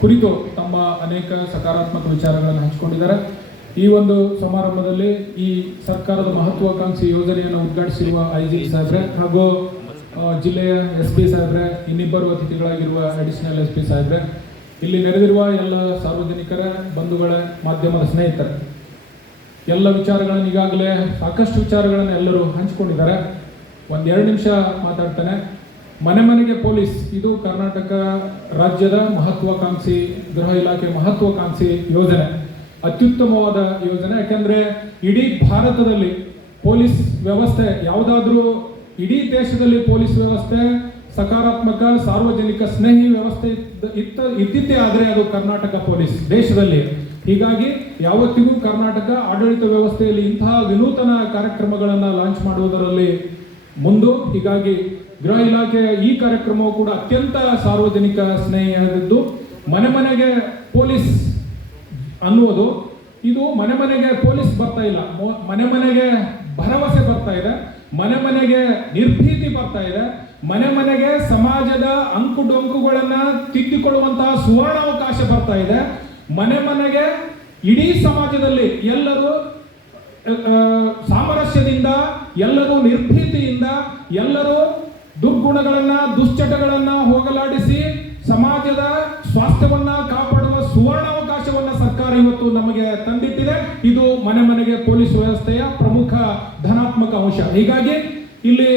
ಕುರಿತು ತಮ್ಮ ಅನೇಕ ಸಕಾರಾತ್ಮಕ ವಿಚಾರಗಳನ್ನು ಹಂಚಿಕೊಂಡಿದ್ದಾರೆ. ಈ ಒಂದು ಸಮಾರಂಭದಲ್ಲಿ ಈ ಸರ್ಕಾರದ ಮಹತ್ವಾಕಾಂಕ್ಷಿ ಯೋಜನೆಯನ್ನು ಉದ್ಘಾಟಿಸಿರುವ IG ಸಾಹೇಬ್ರೆ ಹಾಗೂ ಜಿಲ್ಲೆಯ SP ಸಾಹೇಬ್ರೆ, ಇನ್ನಿಬ್ಬರು ಅತಿಥಿಗಳಾಗಿರುವ ಅಡಿಷನಲ್ SP ಸಾಹೇಬ್ರೆ, ಇಲ್ಲಿ ನೆರೆದಿರುವ ಎಲ್ಲ ಸಾರ್ವಜನಿಕರ ಬಂಧುಗಳ ಮಾಧ್ಯಮದ ಸ್ನೇಹಿತರೆ, ಎಲ್ಲ ವಿಚಾರಗಳನ್ನು ಈಗಾಗಲೇ ಸಾಕಷ್ಟು ವಿಚಾರಗಳನ್ನು ಎಲ್ಲರೂ ಹಂಚಿಕೊಂಡಿದ್ದಾರೆ. ಒಂದೆರಡು ನಿಮಿಷ ಮಾತಾಡ್ತಾನೆ. ಮನೆ ಮನೆಗೆ ಪೊಲೀಸ್, ಇದು ಕರ್ನಾಟಕ ರಾಜ್ಯದ ಮಹತ್ವಾಕಾಂಕ್ಷಿ, ಗೃಹ ಇಲಾಖೆ ಮಹತ್ವಾಕಾಂಕ್ಷಿ ಯೋಜನೆ, ಅತ್ಯುತ್ತಮವಾದ ಯೋಜನೆ. ಯಾಕಂದ್ರೆ ಇಡೀ ಭಾರತದಲ್ಲಿ ಪೊಲೀಸ್ ವ್ಯವಸ್ಥೆ ಯಾವುದಾದ್ರೂ, ಇಡೀ ದೇಶದಲ್ಲಿ ಪೊಲೀಸ್ ವ್ಯವಸ್ಥೆ ಸಕಾರಾತ್ಮಕ ಸಾರ್ವಜನಿಕ ಸ್ನೇಹಿ ವ್ಯವಸ್ಥೆ ಇದ್ದಿದ್ದೇ ಆದರೆ ಅದು ಕರ್ನಾಟಕ ಪೊಲೀಸ್ ದೇಶದಲ್ಲಿ. ಹೀಗಾಗಿ ಯಾವತ್ತಿಗೂ ಕರ್ನಾಟಕ ಆಡಳಿತ ವ್ಯವಸ್ಥೆಯಲ್ಲಿ ಇಂತಹ ವಿನೂತನ ಕಾರ್ಯಕ್ರಮಗಳನ್ನು ಲಾಂಚ್ ಮಾಡುವುದರಲ್ಲಿ ಮುಂದು. ಹೀಗಾಗಿ ಗೃಹ ಇಲಾಖೆಯ ಈ ಕಾರ್ಯಕ್ರಮವು ಕೂಡ ಅತ್ಯಂತ ಸಾರ್ವಜನಿಕ ಸ್ನೇಹಿಯಾಗಿದ್ದು, ಮನೆ ಮನೆಗೆ ಪೊಲೀಸ್ ಅನ್ನುವುದು, ಇದು ಮನೆ ಮನೆಗೆ ಪೊಲೀಸ್ ಬರ್ತಾ ಇಲ್ಲ, ಮನೆ ಮನೆಗೆ ಭರವಸೆ ಬರ್ತಾ ಇದೆ, ಮನೆ ಮನೆಗೆ ನಿರ್ಭೀತಿ ಬರ್ತಾ ಇದೆ, ಮನೆ ಮನೆಗೆ ಸಮಾಜದ ಅಂಕುಡೊಂಕುಗಳನ್ನ ತಿದ್ದಿಕೊಳ್ಳುವಂತಹ ಸುವರ್ಣಾವಕಾಶ ಬರ್ತಾ ಇದೆ. ಮನೆ ಮನೆಗೆ ಇಡೀ ಸಮಾಜದಲ್ಲಿ ಎಲ್ಲರೂ ಸಾಮರಸ್ಯದಿಂದ, ಎಲ್ಲರೂ ನಿರ್ಭೀತಿಯಿಂದ, ಎಲ್ಲರೂ ದುರ್ಗುಣಗಳನ್ನ ದುಶ್ಚಟಗಳನ್ನ ಹೋಗಲಾಡಿಸಿ ಸಮಾಜದ ಸ್ವಾಸ್ಥ್ಯವನ್ನ ಕಾಪಾಡುವ ಸುವರ್ಣಾವಕಾಶವನ್ನ ಸರ್ಕಾರ ಇವತ್ತು ನಮಗೆ ತಂದಿಟ್ಟಿದೆ. ಇದು ಮನೆ ಮನೆಗೆ ಪೊಲೀಸ್ ವ್ಯವಸ್ಥೆಯ ಪ್ರಮುಖ ಧನಾತ್ಮಕ ಅಂಶ. ಹೀಗಾಗಿ ಇಲ್ಲಿ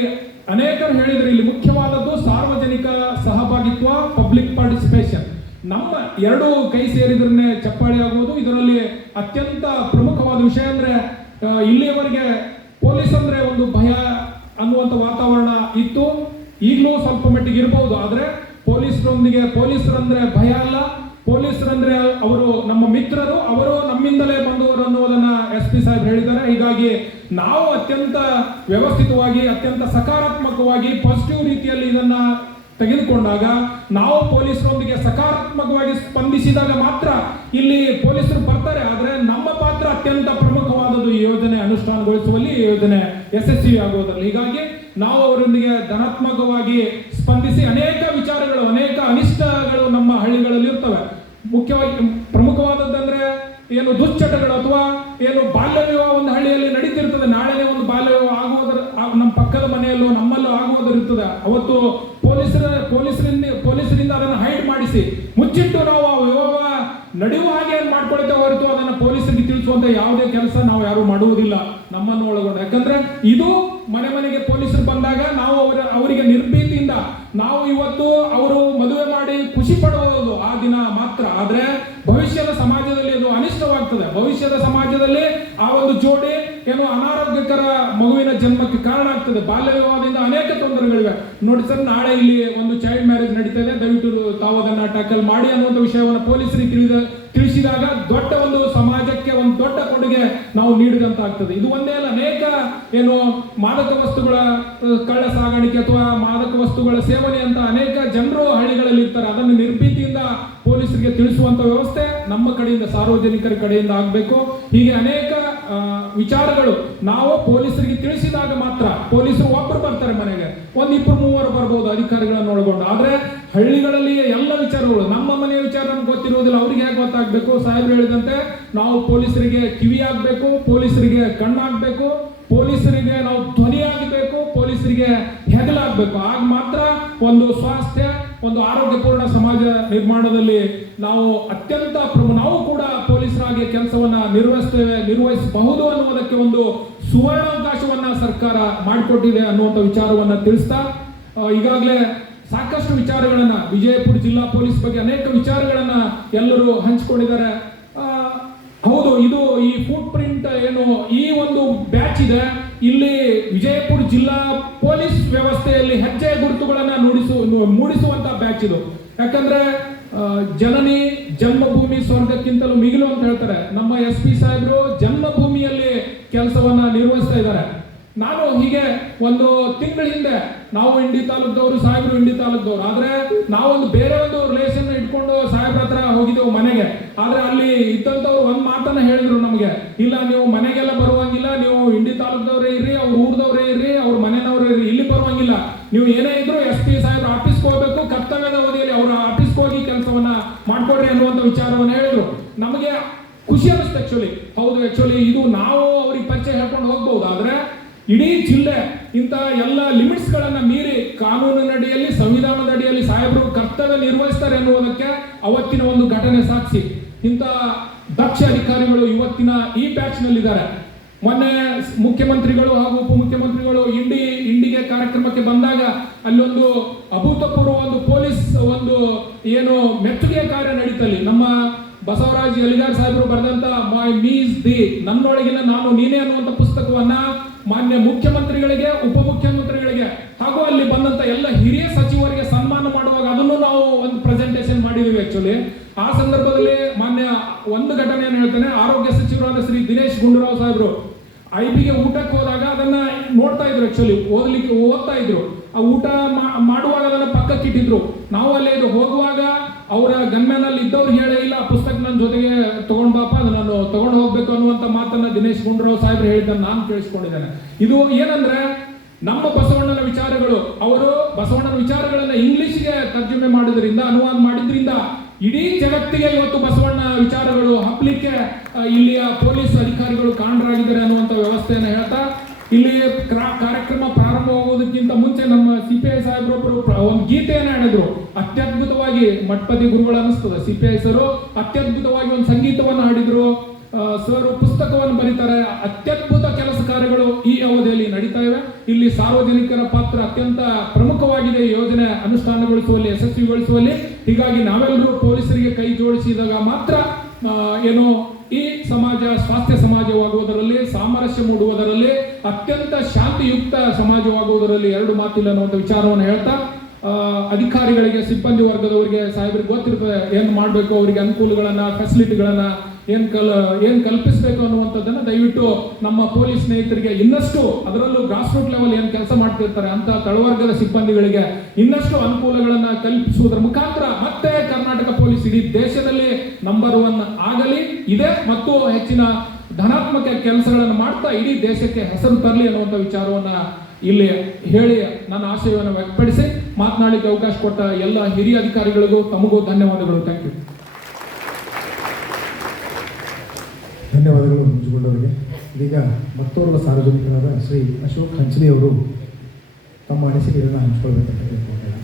ಅನೇಕರು ಹೇಳಿದ್ರು, ಇಲ್ಲಿ ಮುಖ್ಯವಾದದ್ದು ಸಾರ್ವಜನಿಕ ಸಹಭಾಗಿತ್ವ, ಪಬ್ಲಿಕ್ ಪಾರ್ಟಿಸಿಪೇಷನ್. ನಮ್ಮ ಎರಡು ಕೈ ಸೇರಿದ್ರೆ ಚಪ್ಪಾಳೆ ಆಗುವುದು. ಇದರಲ್ಲಿ ಅತ್ಯಂತ ಪ್ರಮುಖವಾದ ವಿಷಯ ಅಂದ್ರೆ, ಇಲ್ಲಿಯವರೆಗೆ ಪೊಲೀಸ್ ಅಂದ್ರೆ ಒಂದು ಭಯ ಅನ್ನುವಂಥ ವಾತಾವರಣ ಇತ್ತು, ಈಗಲೂ ಸ್ವಲ್ಪ ಮಟ್ಟಿಗೆ ಇರಬಹುದು. ಆದ್ರೆ ಪೊಲೀಸರಂದ್ರೆ ಭಯ ಅಲ್ಲ, ಪೊಲೀಸರಂದ್ರೆ ಅವರು ನಮ್ಮ ಮಿತ್ರರು, ಅವರು ನಮ್ಮಿಂದಲೇ ಬಂದವರು ಅನ್ನೋದನ್ನ SP ಸಾಹೇಬ್ ಹೇಳಿದ್ದಾರೆ. ಹೀಗಾಗಿ ನಾವು ಅತ್ಯಂತ ವ್ಯವಸ್ಥಿತವಾಗಿ, ಅತ್ಯಂತ ಸಕಾರಾತ್ಮಕವಾಗಿ, ಪಾಸಿಟಿವ್ ರೀತಿಯಲ್ಲಿ ಇದನ್ನ ತೆಗೆದುಕೊಂಡಾಗ, ನಾವು ಪೊಲೀಸರೊಂದಿಗೆ ಸಕಾರಾತ್ಮಕವಾಗಿ ಸ್ಪಂದಿಸಿದಾಗ ಮಾತ್ರ ಇಲ್ಲಿ ಪೊಲೀಸರು ಬರ್ತಾರೆ. ಆದ್ರೆ ನಮ್ಮ ಪಾತ್ರ ಅತ್ಯಂತ ಪ್ರಮುಖವಾದದ್ದು ಈ ಯೋಜನೆ ಅನುಷ್ಠಾನಗೊಳಿಸುವಲ್ಲಿ, ಈ ಯೋಜನೆ ಯಶಸ್ವಿ ಆಗುವುದರಲ್ಲಿ. ಹೀಗಾಗಿ ನಾವು ಅವರೊಂದಿಗೆ ಧನಾತ್ಮಕವಾಗಿ ಸ್ಪಂದಿಸಿ, ಅನೇಕ ವಿಚಾರಗಳು, ಅನೇಕ ಅನಿಷ್ಟಗಳು ನಮ್ಮ ಹಳ್ಳಿಗಳಲ್ಲಿ ಇರ್ತವೆ. ಮುಖ್ಯವಾಗಿ ಪ್ರಮುಖವಾದದ್ದಂದ್ರೆ ಏನು ದುಶ್ಚಟಗಳು ಅಥವಾ ಏನು ಬಾಲ್ಯ ವಿವಾಹ ಒಂದು ಹಳ್ಳಿಯಲ್ಲಿ ನಡೀತಿರ್ತದೆ. ನಾಳೆನೇ ಒಂದು ಬಾಲ್ಯ ವಿವಾಹ ಆಗುವುದರ ನಮ್ಮ ಪಕ್ಕದ ಮನೆಯಲ್ಲೂ ನಮ್ಮಲ್ಲೂ ಆಗುವುದಿರ್ತದೆ. ಅವತ್ತು ಪೊಲೀಸರಿಂದ ಅದನ್ನು ಹೈಡ್ ಮಾಡಿಸಿ ಮುಚ್ಚಿಟ್ಟು ನಾವು ಆ ವಿವಾಹ ನಡೆಯುವ ಹಾಗೆ ಮಾಡ್ಕೊಳ್ತೇವೆ ಹೊರತು ಅದನ್ನು ಪೊಲೀಸರಿಗೆ ತಿಳಿಸುವಂತ ಯಾವುದೇ ಕೆಲಸ ನಾವು ಯಾರು ಮಾಡುವುದಿಲ್ಲ, ನಮ್ಮನ್ನು ಒಳಗೊಂಡು. ಯಾಕಂದ್ರೆ ಇದು ಮನೆ ಮನೆಗೆ ಪೊಲೀಸರು ಬಂದಾಗ ನಾವು ಅವರಿಗೆ ನಿರ್ಭೀತಿಯಿಂದ, ನಾವು ಇವತ್ತು ಅವರು ಮದುವೆ ಮಾಡಿ ಖುಷಿ ಪಡುವುದು ಆ ದಿನ ಮಾತ್ರ. ಆದ್ರೆ ಭವಿಷ್ಯದ ಸಮಾಜದಲ್ಲಿ ಅದು ಅನಿಷ್ಟವಾಗ್ತದೆ. ಭವಿಷ್ಯದ ಸಮಾಜದಲ್ಲಿ ಆ ಒಂದು ಜೋಡಿ ಏನು ಅನಾರೋಗ್ಯಕರ ಮಗುವಿನ ಜನ್ಮಕ್ಕೆ ಕಾರಣ ಆಗ್ತದೆ. ಬಾಲ್ಯ ವಿವಾಹದಿಂದ ಅನೇಕ ತೊಂದರೆಗಳಿವೆ. ನೋಡಿ ಸರ್, ನಾಳೆ ಇಲ್ಲಿ ಒಂದು ಚೈಲ್ಡ್ ಮ್ಯಾರೇಜ್ ನಡೀತಾ ಇದೆ, ದಯವಿಟ್ಟು ತಾವು ಅದನ್ನ ಟ್ಯಾಕಲ್ ಮಾಡಿ ಅನ್ನುವಂಥ ವಿಷಯವನ್ನು ಪೊಲೀಸರಿಗೆ ತಿಳಿಸಿದಾಗ ದೊಡ್ಡ ಒಂದು ಸಮಾಜಕ್ಕೆ ಒಂದು ದೊಡ್ಡ ಕೊಡುಗೆ ನಾವು ನೀಡಿದಂತಾಗ್ತದೆ. ಇದು ಒಂದೇ ಅಲ್ಲ, ಅನೇಕ ಏನು ಮಾದಕ ವಸ್ತುಗಳ ಕಳ್ಳ ಸಾಗಾಣಿಕೆ ಅಥವಾ ಮಾದಕ ವಸ್ತುಗಳ ಸೇವನೆ ಅಂತ ಅನೇಕ ಜನರು ಹಳ್ಳಿಗಳಲ್ಲಿ ಇರ್ತಾರೆ. ಅದನ್ನು ನಿರ್ಭೀತಿಯಿಂದ ಪೊಲೀಸರಿಗೆ ತಿಳಿಸುವಂತ ವ್ಯವಸ್ಥೆ ನಮ್ಮ ಕಡೆಯಿಂದ, ಸಾರ್ವಜನಿಕರ ಕಡೆಯಿಂದ ಆಗಬೇಕು. ಹೀಗೆ ಅನೇಕ ವಿಚಾರಗಳು ನಾವು ಪೊಲೀಸರಿಗೆ ತಿಳಿಸಿದಾಗ ಮಾತ್ರ, ಪೊಲೀಸರು ಒಬ್ಬರು ಬರ್ತಾರೆ ಮನೆಗೆ, 1-2-3 ಬರ್ಬೋದು ಅಧಿಕಾರಿಗಳನ್ನು ಒಳಗೊಂಡು. ಆದ್ರೆ ಹಳ್ಳಿಗಳಲ್ಲಿ ಎಲ್ಲ ವಿಚಾರಗಳು, ನಮ್ಮ ಮನೆಯ ವಿಚಾರ ನಮ್ಗೆ ಗೊತ್ತಿರುವುದಿಲ್ಲ, ಅವ್ರಿಗೆ ಹೇಗೆ ಗೊತ್ತಾಗಬೇಕು? ಸಾಹೇಬ್ರು ಹೇಳಿದಂತೆ ನಾವು ಪೊಲೀಸರಿಗೆ ಕಿವಿ ಆಗ್ಬೇಕು, ಪೊಲೀಸರಿಗೆ ಕಣ್ಣಾಗಬೇಕು, ಪೊಲೀಸರಿಗೆ ನಾವು ಧ್ವನಿ ಆಗಬೇಕು, ಪೊಲೀಸರಿಗೆ ಹೆಗಲಾಗಬೇಕು. ಆಗ ಮಾತ್ರ ಒಂದು ಸ್ವಾಸ್ಥ್ಯ, ಒಂದು ಆರೋಗ್ಯಪೂರ್ಣ ಸಮಾಜ ನಿರ್ಮಾಣದಲ್ಲಿ ನಾವು ಅತ್ಯಂತ ನಾವು ಕೂಡ ಪೊಲೀಸರಾಗಿ ಕೆಲಸವನ್ನ ನಿರ್ವಹಿಸಬಹುದು ಅನ್ನುವುದಕ್ಕೆ ಒಂದು ಸುವರ್ಣಾವಕಾಶವನ್ನ ಸರ್ಕಾರ ಮಾಡಿಕೊಟ್ಟಿದೆ ಅನ್ನುವಂಥ ವಿಚಾರವನ್ನ ತಿಳಿಸ್ತಾ, ಈಗಾಗಲೇ ಸಾಕಷ್ಟು ವಿಚಾರಗಳನ್ನ ವಿಜಯಪುರ ಜಿಲ್ಲಾ ಪೊಲೀಸ್ ಬಗ್ಗೆ ಅನೇಕ ವಿಚಾರಗಳನ್ನ ಎಲ್ಲರೂ ಹಂಚಿಕೊಂಡಿದ್ದಾರೆ. ಹೌದು, ಇದು ಈ ಫುಟ್ ಪ್ರಿಂಟ್ ಏನು ಈ ಒಂದು ಬ್ಯಾಚ್ ಇದೆ, ಇಲ್ಲಿ ವಿಜಯಪುರ ಜಿಲ್ಲಾ ಪೊಲೀಸ್ ವ್ಯವಸ್ಥೆಯಲ್ಲಿ ಹೆಜ್ಜೆಯ ಗುರುತುಗಳನ್ನ ಮೂಡಿಸುವಂತ ಬ್ಯಾಚ್ ಇದು. ಯಾಕಂದ್ರೆ ಜನನಿ ಜನ್ಮಭೂಮಿ ಸ್ವರ್ಗಕ್ಕಿಂತಲೂ ಮಿಗಿಲು ಅಂತ ಹೇಳ್ತಾರೆ. ನಮ್ಮ SP ಸಾಹೇಬರು ಜನ್ಮಭೂಮಿಯಲ್ಲಿ ಕೆಲಸವನ್ನ ನಿರ್ವಹಿಸ್ತಾ ಇದ್ದಾರೆ. ನಾನು ಹೀಗೆ ಒಂದು ತಿಂಗಳ ಹಿಂದೆ, ನಾವು ಇಂಡಿ ತಾಲೂಕ್ದವರು, ಸಾಹೇಬರು ಇಂಡಿ ತಾಲೂಕ್ದವರು, ಆದ್ರೆ ನಾವೊಂದು ಬೇರೆ ಒಂದು ರಿಲೇಷನ್ ಇಟ್ಕೊಂಡು ಸಾಹೇಬ್ರ ಹತ್ರ ಹೋಗಿದ್ದೆವು ಮನೆಗೆ. ಆದ್ರೆ ಅಲ್ಲಿ ಇದ್ದಂತವ್ರು ಒಂದ್ ಮಾತನ್ನ ಹೇಳಿದ್ರು ನಮ್ಗೆ, ಇಲ್ಲ ನೀವು ಮನೆಗೆಲ್ಲ ಬರುವಂಗಿಲ್ಲ, ನೀವು ಇಂಡಿ ತಾಲೂಕ್ದವ್ರೇ ಇರ್ರಿ, ಅವ್ರ ಊರ್ದವ್ರೇ ಇರ್ರಿ, ಅವ್ರ ಮನೆಯವ್ರೇ ಇರ್ರಿ, ಇಲ್ಲಿ ಬರುವಂಗಿಲ್ಲ, ನೀವು ಏನೇ ಇದ್ರು SP ಸಾಹೇಬ್ರ ಆಫೀಸ್ಗೆ ಹೋಗ್ಬೇಕು, ಕರ್ತವ್ಯದ ಅವಧಿಯಲ್ಲಿ ಅವರ ಆಫೀಸ್ಗೆ ಹೋಗಿ ಕೆಲಸವನ್ನ ಮಾಡ್ಕೊಡ್ರಿ ಅನ್ನುವಂಥ ವಿಚಾರವನ್ನು ಹೇಳಿದ್ರು. ನಮಗೆ ಖುಷಿ ಅನಿಸ್ತು ಆಕ್ಚುಲಿ. ಹೌದು, ಆಕ್ಚುಲಿ ಇದು ನಾವು ಅವ್ರಿಗೆ ಪರಿಚಯ ಹೇಳ್ಕೊಂಡು ಹೋಗ್ಬಹುದು, ಆದ್ರೆ ಇಡೀ ಜಿಲ್ಲೆ ಇಂಥ ಎಲ್ಲ ಲಿಮಿಟ್ಸ್ ಗಳನ್ನ ಮೀರಿ ಕಾನೂನಿನ ಅಡಿಯಲ್ಲಿ, ಸಂವಿಧಾನದ ಅಡಿಯಲ್ಲಿ ಸಾಹೇಬರು ಕರ್ತವ್ಯ ನಿರ್ವಹಿಸ್ತಾರೆ ಎನ್ನುವುದಕ್ಕೆ ಅವತ್ತಿನ ಒಂದು ಘಟನೆ ಸಾಕ್ಷಿ. ಇಂಥ ದಕ್ಷ ಅಧಿಕಾರಿಗಳು ಇವತ್ತಿನ ಈ ಬ್ಯಾಚ್ ನಲ್ಲಿದ್ದಾರೆ. ಮೊನ್ನೆ ಮುಖ್ಯಮಂತ್ರಿಗಳು ಹಾಗೂ ಉಪಮುಖ್ಯಮಂತ್ರಿಗಳು ಇಂಡಿಗೆ ಕಾರ್ಯಕ್ರಮಕ್ಕೆ ಬಂದಾಗ ಅಲ್ಲೊಂದು ಅಭೂತಪೂರ್ವ ಒಂದು ಪೊಲೀಸ್ ಒಂದು ಏನು ಮೆಚ್ಚುಗೆಯ ಕಾರ್ಯ ನಡೀತಲ್ಲಿ. ನಮ್ಮ ಬಸವರಾಜ್ ಯಲಿಗಾರ್ ಸಾಹೇಬರು ಬರೆದಂತ ಮೈ ಮೀಸ್ ದಿ, ನನ್ನೊಳಗಿನ ನಾನು ನೀನೇ ಅನ್ನುವಂಥ ಪುಸ್ತಕವನ್ನ ಮಾನ್ಯ ಮುಖ್ಯಮಂತ್ರಿಗಳಿಗೆ, ಉಪಮುಖ್ಯಮಂತ್ರಿಗಳಿಗೆ ಹಾಗೂ ಅಲ್ಲಿ ಬಂದಂತ ಎಲ್ಲ ಹಿರಿಯ ಸಚಿವರಿಗೆ ಸನ್ಮಾನ ಮಾಡುವಾಗ ಅದನ್ನು ನಾವು ಒಂದು ಪ್ರೆಸೆಂಟೇಷನ್ ಮಾಡಿದೀವಿ ಆಕ್ಚುಲಿ. ಆ ಸಂದರ್ಭದಲ್ಲಿ ಮಾನ್ಯ ಒಂದು ಘಟನೆಯನ್ನು ಹೇಳ್ತೇನೆ. ಆರೋಗ್ಯ ಸಚಿವರಾದ ಶ್ರೀ ದಿನೇಶ್ ಗುಂಡೂರಾವ್ ಸಾಹೇಬರು ಐಬಿಗೆ ಊಟಕ್ಕೆ ಹೋದಾಗ ಅದನ್ನ ನೋಡ್ತಾ ಇದ್ರು, ಆಕ್ಚುಲಿ ಓದ್ತಾ ಇದ್ರು. ಆ ಊಟ ಮಾಡುವಾಗ ಅದನ್ನ ಪಕ್ಕಕ್ಕೆ ಇಟ್ಟಿದ್ರು. ನಾವು ಅಲ್ಲಿ ಹೋಗುವಾಗ ಅವರ ಗನ್ಮ್ಯಾನ್ ಅಲ್ಲಿ ಇದ್ದವ್ರು ಹೇಳೇ ಇಲ್ಲ, ಪುಸ್ತಕ ನನ್ನ ಜೊತೆಗೆ ತಗೊಂಡ್ ಬಾಪ, ಅದು ನಾನು ತಗೊಂಡು ಹೋಗ್ಬೇಕು ಅನ್ನುವಂತ ಮಾತನ್ನ ದಿನೇಶ್ ಗುಂಡೂರಾವ್ ಸಾಹೇಬ್ರು ಹೇಳಿದ್ದನ್ನು ನಾನು ಕೇಳಿಸ್ಕೊಂಡಿದ್ದೇನೆ. ಇದು ಏನಂದ್ರೆ ನಮ್ಮ ಬಸವಣ್ಣನ ವಿಚಾರಗಳು, ಅವರು ಬಸವಣ್ಣನ ವಿಚಾರಗಳನ್ನ ಇಂಗ್ಲಿಷ್ಗೆ ತರ್ಜುಮೆ ಮಾಡೋದ್ರಿಂದ, ಅನುವಾದ ಮಾಡಿದ್ರಿಂದ ಇಡೀ ಜಗತ್ತಿಗೆ ಇವತ್ತು ಬಸವಣ್ಣ ವಿಚಾರಗಳು ಹಬ್ಲಿಕ್ಕೆ ಇಲ್ಲಿಯ ಪೊಲೀಸ್ ಅಧಿಕಾರಿಗಳು ಕಾರಣರಾಗಿದ್ದಾರೆ ಅನ್ನುವಂಥ ವ್ಯವಸ್ಥೆಯನ್ನು ಹೇಳ್ತಾ, ಇಲ್ಲಿ ಕಾರ್ಯಕ್ರಮ ಪ್ರಾರಂಭವಾಗುವುದಕ್ಕಿಂತ ಮುಂಚೆ ನಮ್ಮ CPI ಸಾಹೇಬ್ರೊಬ್ಬರು ಒಂದು ಗೀತೆಯನ್ನು ಹೇಳಿದ್ರು. ಅತ್ಯದ್ಭುತವಾಗಿ ಮಠಪತಿ ಗುರುಗಳು ಅನಿಸ್ತದೆ. CPI ಸರು ಅತ್ಯದ್ಭುತವಾಗಿ ಒಂದು ಸಂಗೀತವನ್ನು ಹಾಡಿದ್ರು. ಸರ್ ಪುಸ್ತಕವನ್ನು ಬರೀತಾರೆ. ಅತ್ಯದ್ಭುತ ಕೆಲಸ ಕಾರ್ಯಗಳು ಈ ಅವಧಿಯಲ್ಲಿ ನಡೀತಾ ಇವೆ. ಇಲ್ಲಿ ಸಾರ್ವಜನಿಕರ ಪಾತ್ರ ಅತ್ಯಂತ ಪ್ರಮುಖವಾಗಿದೆ ಈ ಯೋಜನೆ ಅನುಷ್ಠಾನಗೊಳಿಸುವಲ್ಲಿ, ಯಶಸ್ವಿಗೊಳಿಸುವಲ್ಲಿ. ಹೀಗಾಗಿ ನಾವೆಲ್ಲರೂ ಪೊಲೀಸರಿಗೆ ಕೈ ಜೋಡಿಸಿದಾಗ ಮಾತ್ರ ಏನು ಈ ಸಮಾಜ ಸ್ವಾಸ್ಥ್ಯ ಸಮಾಜವಾಗುವುದರಲ್ಲಿ, ಸಾಮರಸ್ಯ ಮೂಡುವುದರಲ್ಲಿ, ಅತ್ಯಂತ ಶಾಂತಿಯುಕ್ತ ಸಮಾಜವಾಗುವುದರಲ್ಲಿ ಎರಡು ಮಾತಿಲ್ಲ ಅನ್ನುವಂಥ ವಿಚಾರವನ್ನು ಹೇಳ್ತಾ, ಅಧಿಕಾರಿಗಳಿಗೆ, ಸಿಬ್ಬಂದಿ ವರ್ಗದವರಿಗೆ ಸಾಹೇಬರಿಗೆ ಗೊತ್ತಿರ್ತದೆ ಏನು ಮಾಡಬೇಕು, ಅವರಿಗೆ ಅನುಕೂಲಗಳನ್ನ, ಫೆಸಿಲಿಟಿಗಳನ್ನ ಏನ್ ಕಲ್ಪಿಸಬೇಕು ಅನ್ನುವಂಥದ್ದನ್ನ ದಯವಿಟ್ಟು ನಮ್ಮ ಪೊಲೀಸ್ ಸ್ನೇಹಿತರಿಗೆ ಇನ್ನಷ್ಟು, ಅದರಲ್ಲೂ ಗ್ರಾಸ್ ರೂಟ್ ಲೆವೆಲ್ ಏನ್ ಕೆಲಸ ಮಾಡ್ತಿರ್ತಾರೆ ಅಂತ ತಳವರ್ಗದ ಸಿಬ್ಬಂದಿಗಳಿಗೆ ಇನ್ನಷ್ಟು ಅನುಕೂಲಗಳನ್ನ ಕಲ್ಪಿಸುವುದರ ಮುಖಾಂತರ ಮತ್ತೆ ಕರ್ನಾಟಕ ಪೊಲೀಸ್ ಇಡೀ ದೇಶದಲ್ಲಿ ನಂಬರ್ 1 ಆಗಲಿ, ಇದೆ ಮತ್ತು ಹೆಚ್ಚಿನ ಧನಾತ್ಮಕ ಕೆಲಸಗಳನ್ನು ಮಾಡ್ತಾ ಇಡೀ ದೇಶಕ್ಕೆ ಹೆಸರು ತರಲಿ ಅನ್ನುವಂಥ ವಿಚಾರವನ್ನ ಇಲ್ಲಿ ಹೇಳಿ ನನ್ನ ಆಶಯವನ್ನು ವ್ಯಕ್ತಪಡಿಸಿ ಮಾತನಾಡಲಿಕ್ಕೆ ಅವಕಾಶ ಕೊಟ್ಟ ಎಲ್ಲ ಹಿರಿಯ ಅಧಿಕಾರಿಗಳಿಗೂ ತಮಗೂ ಧನ್ಯವಾದಗಳು. Thank you. ಧನ್ಯವಾದಗಳು ಮಂಜುಗೊಂಡವರಿಗೆ. ಇದೀಗ ಮತ್ತೋರ್ವ ಸಾರ್ವಜನಿಕರಾದ ಶ್ರೀ ಅಶೋಕ್ ಹಂಚಲಿ ಅವರು ತಮ್ಮ ಅನಿಸಿಕೆಗಳನ್ನು ಹಂಚಿಕೊಳ್ಬೇಕಂತ ಕೇಳ್ಕೊಳ್ತೇನೆ.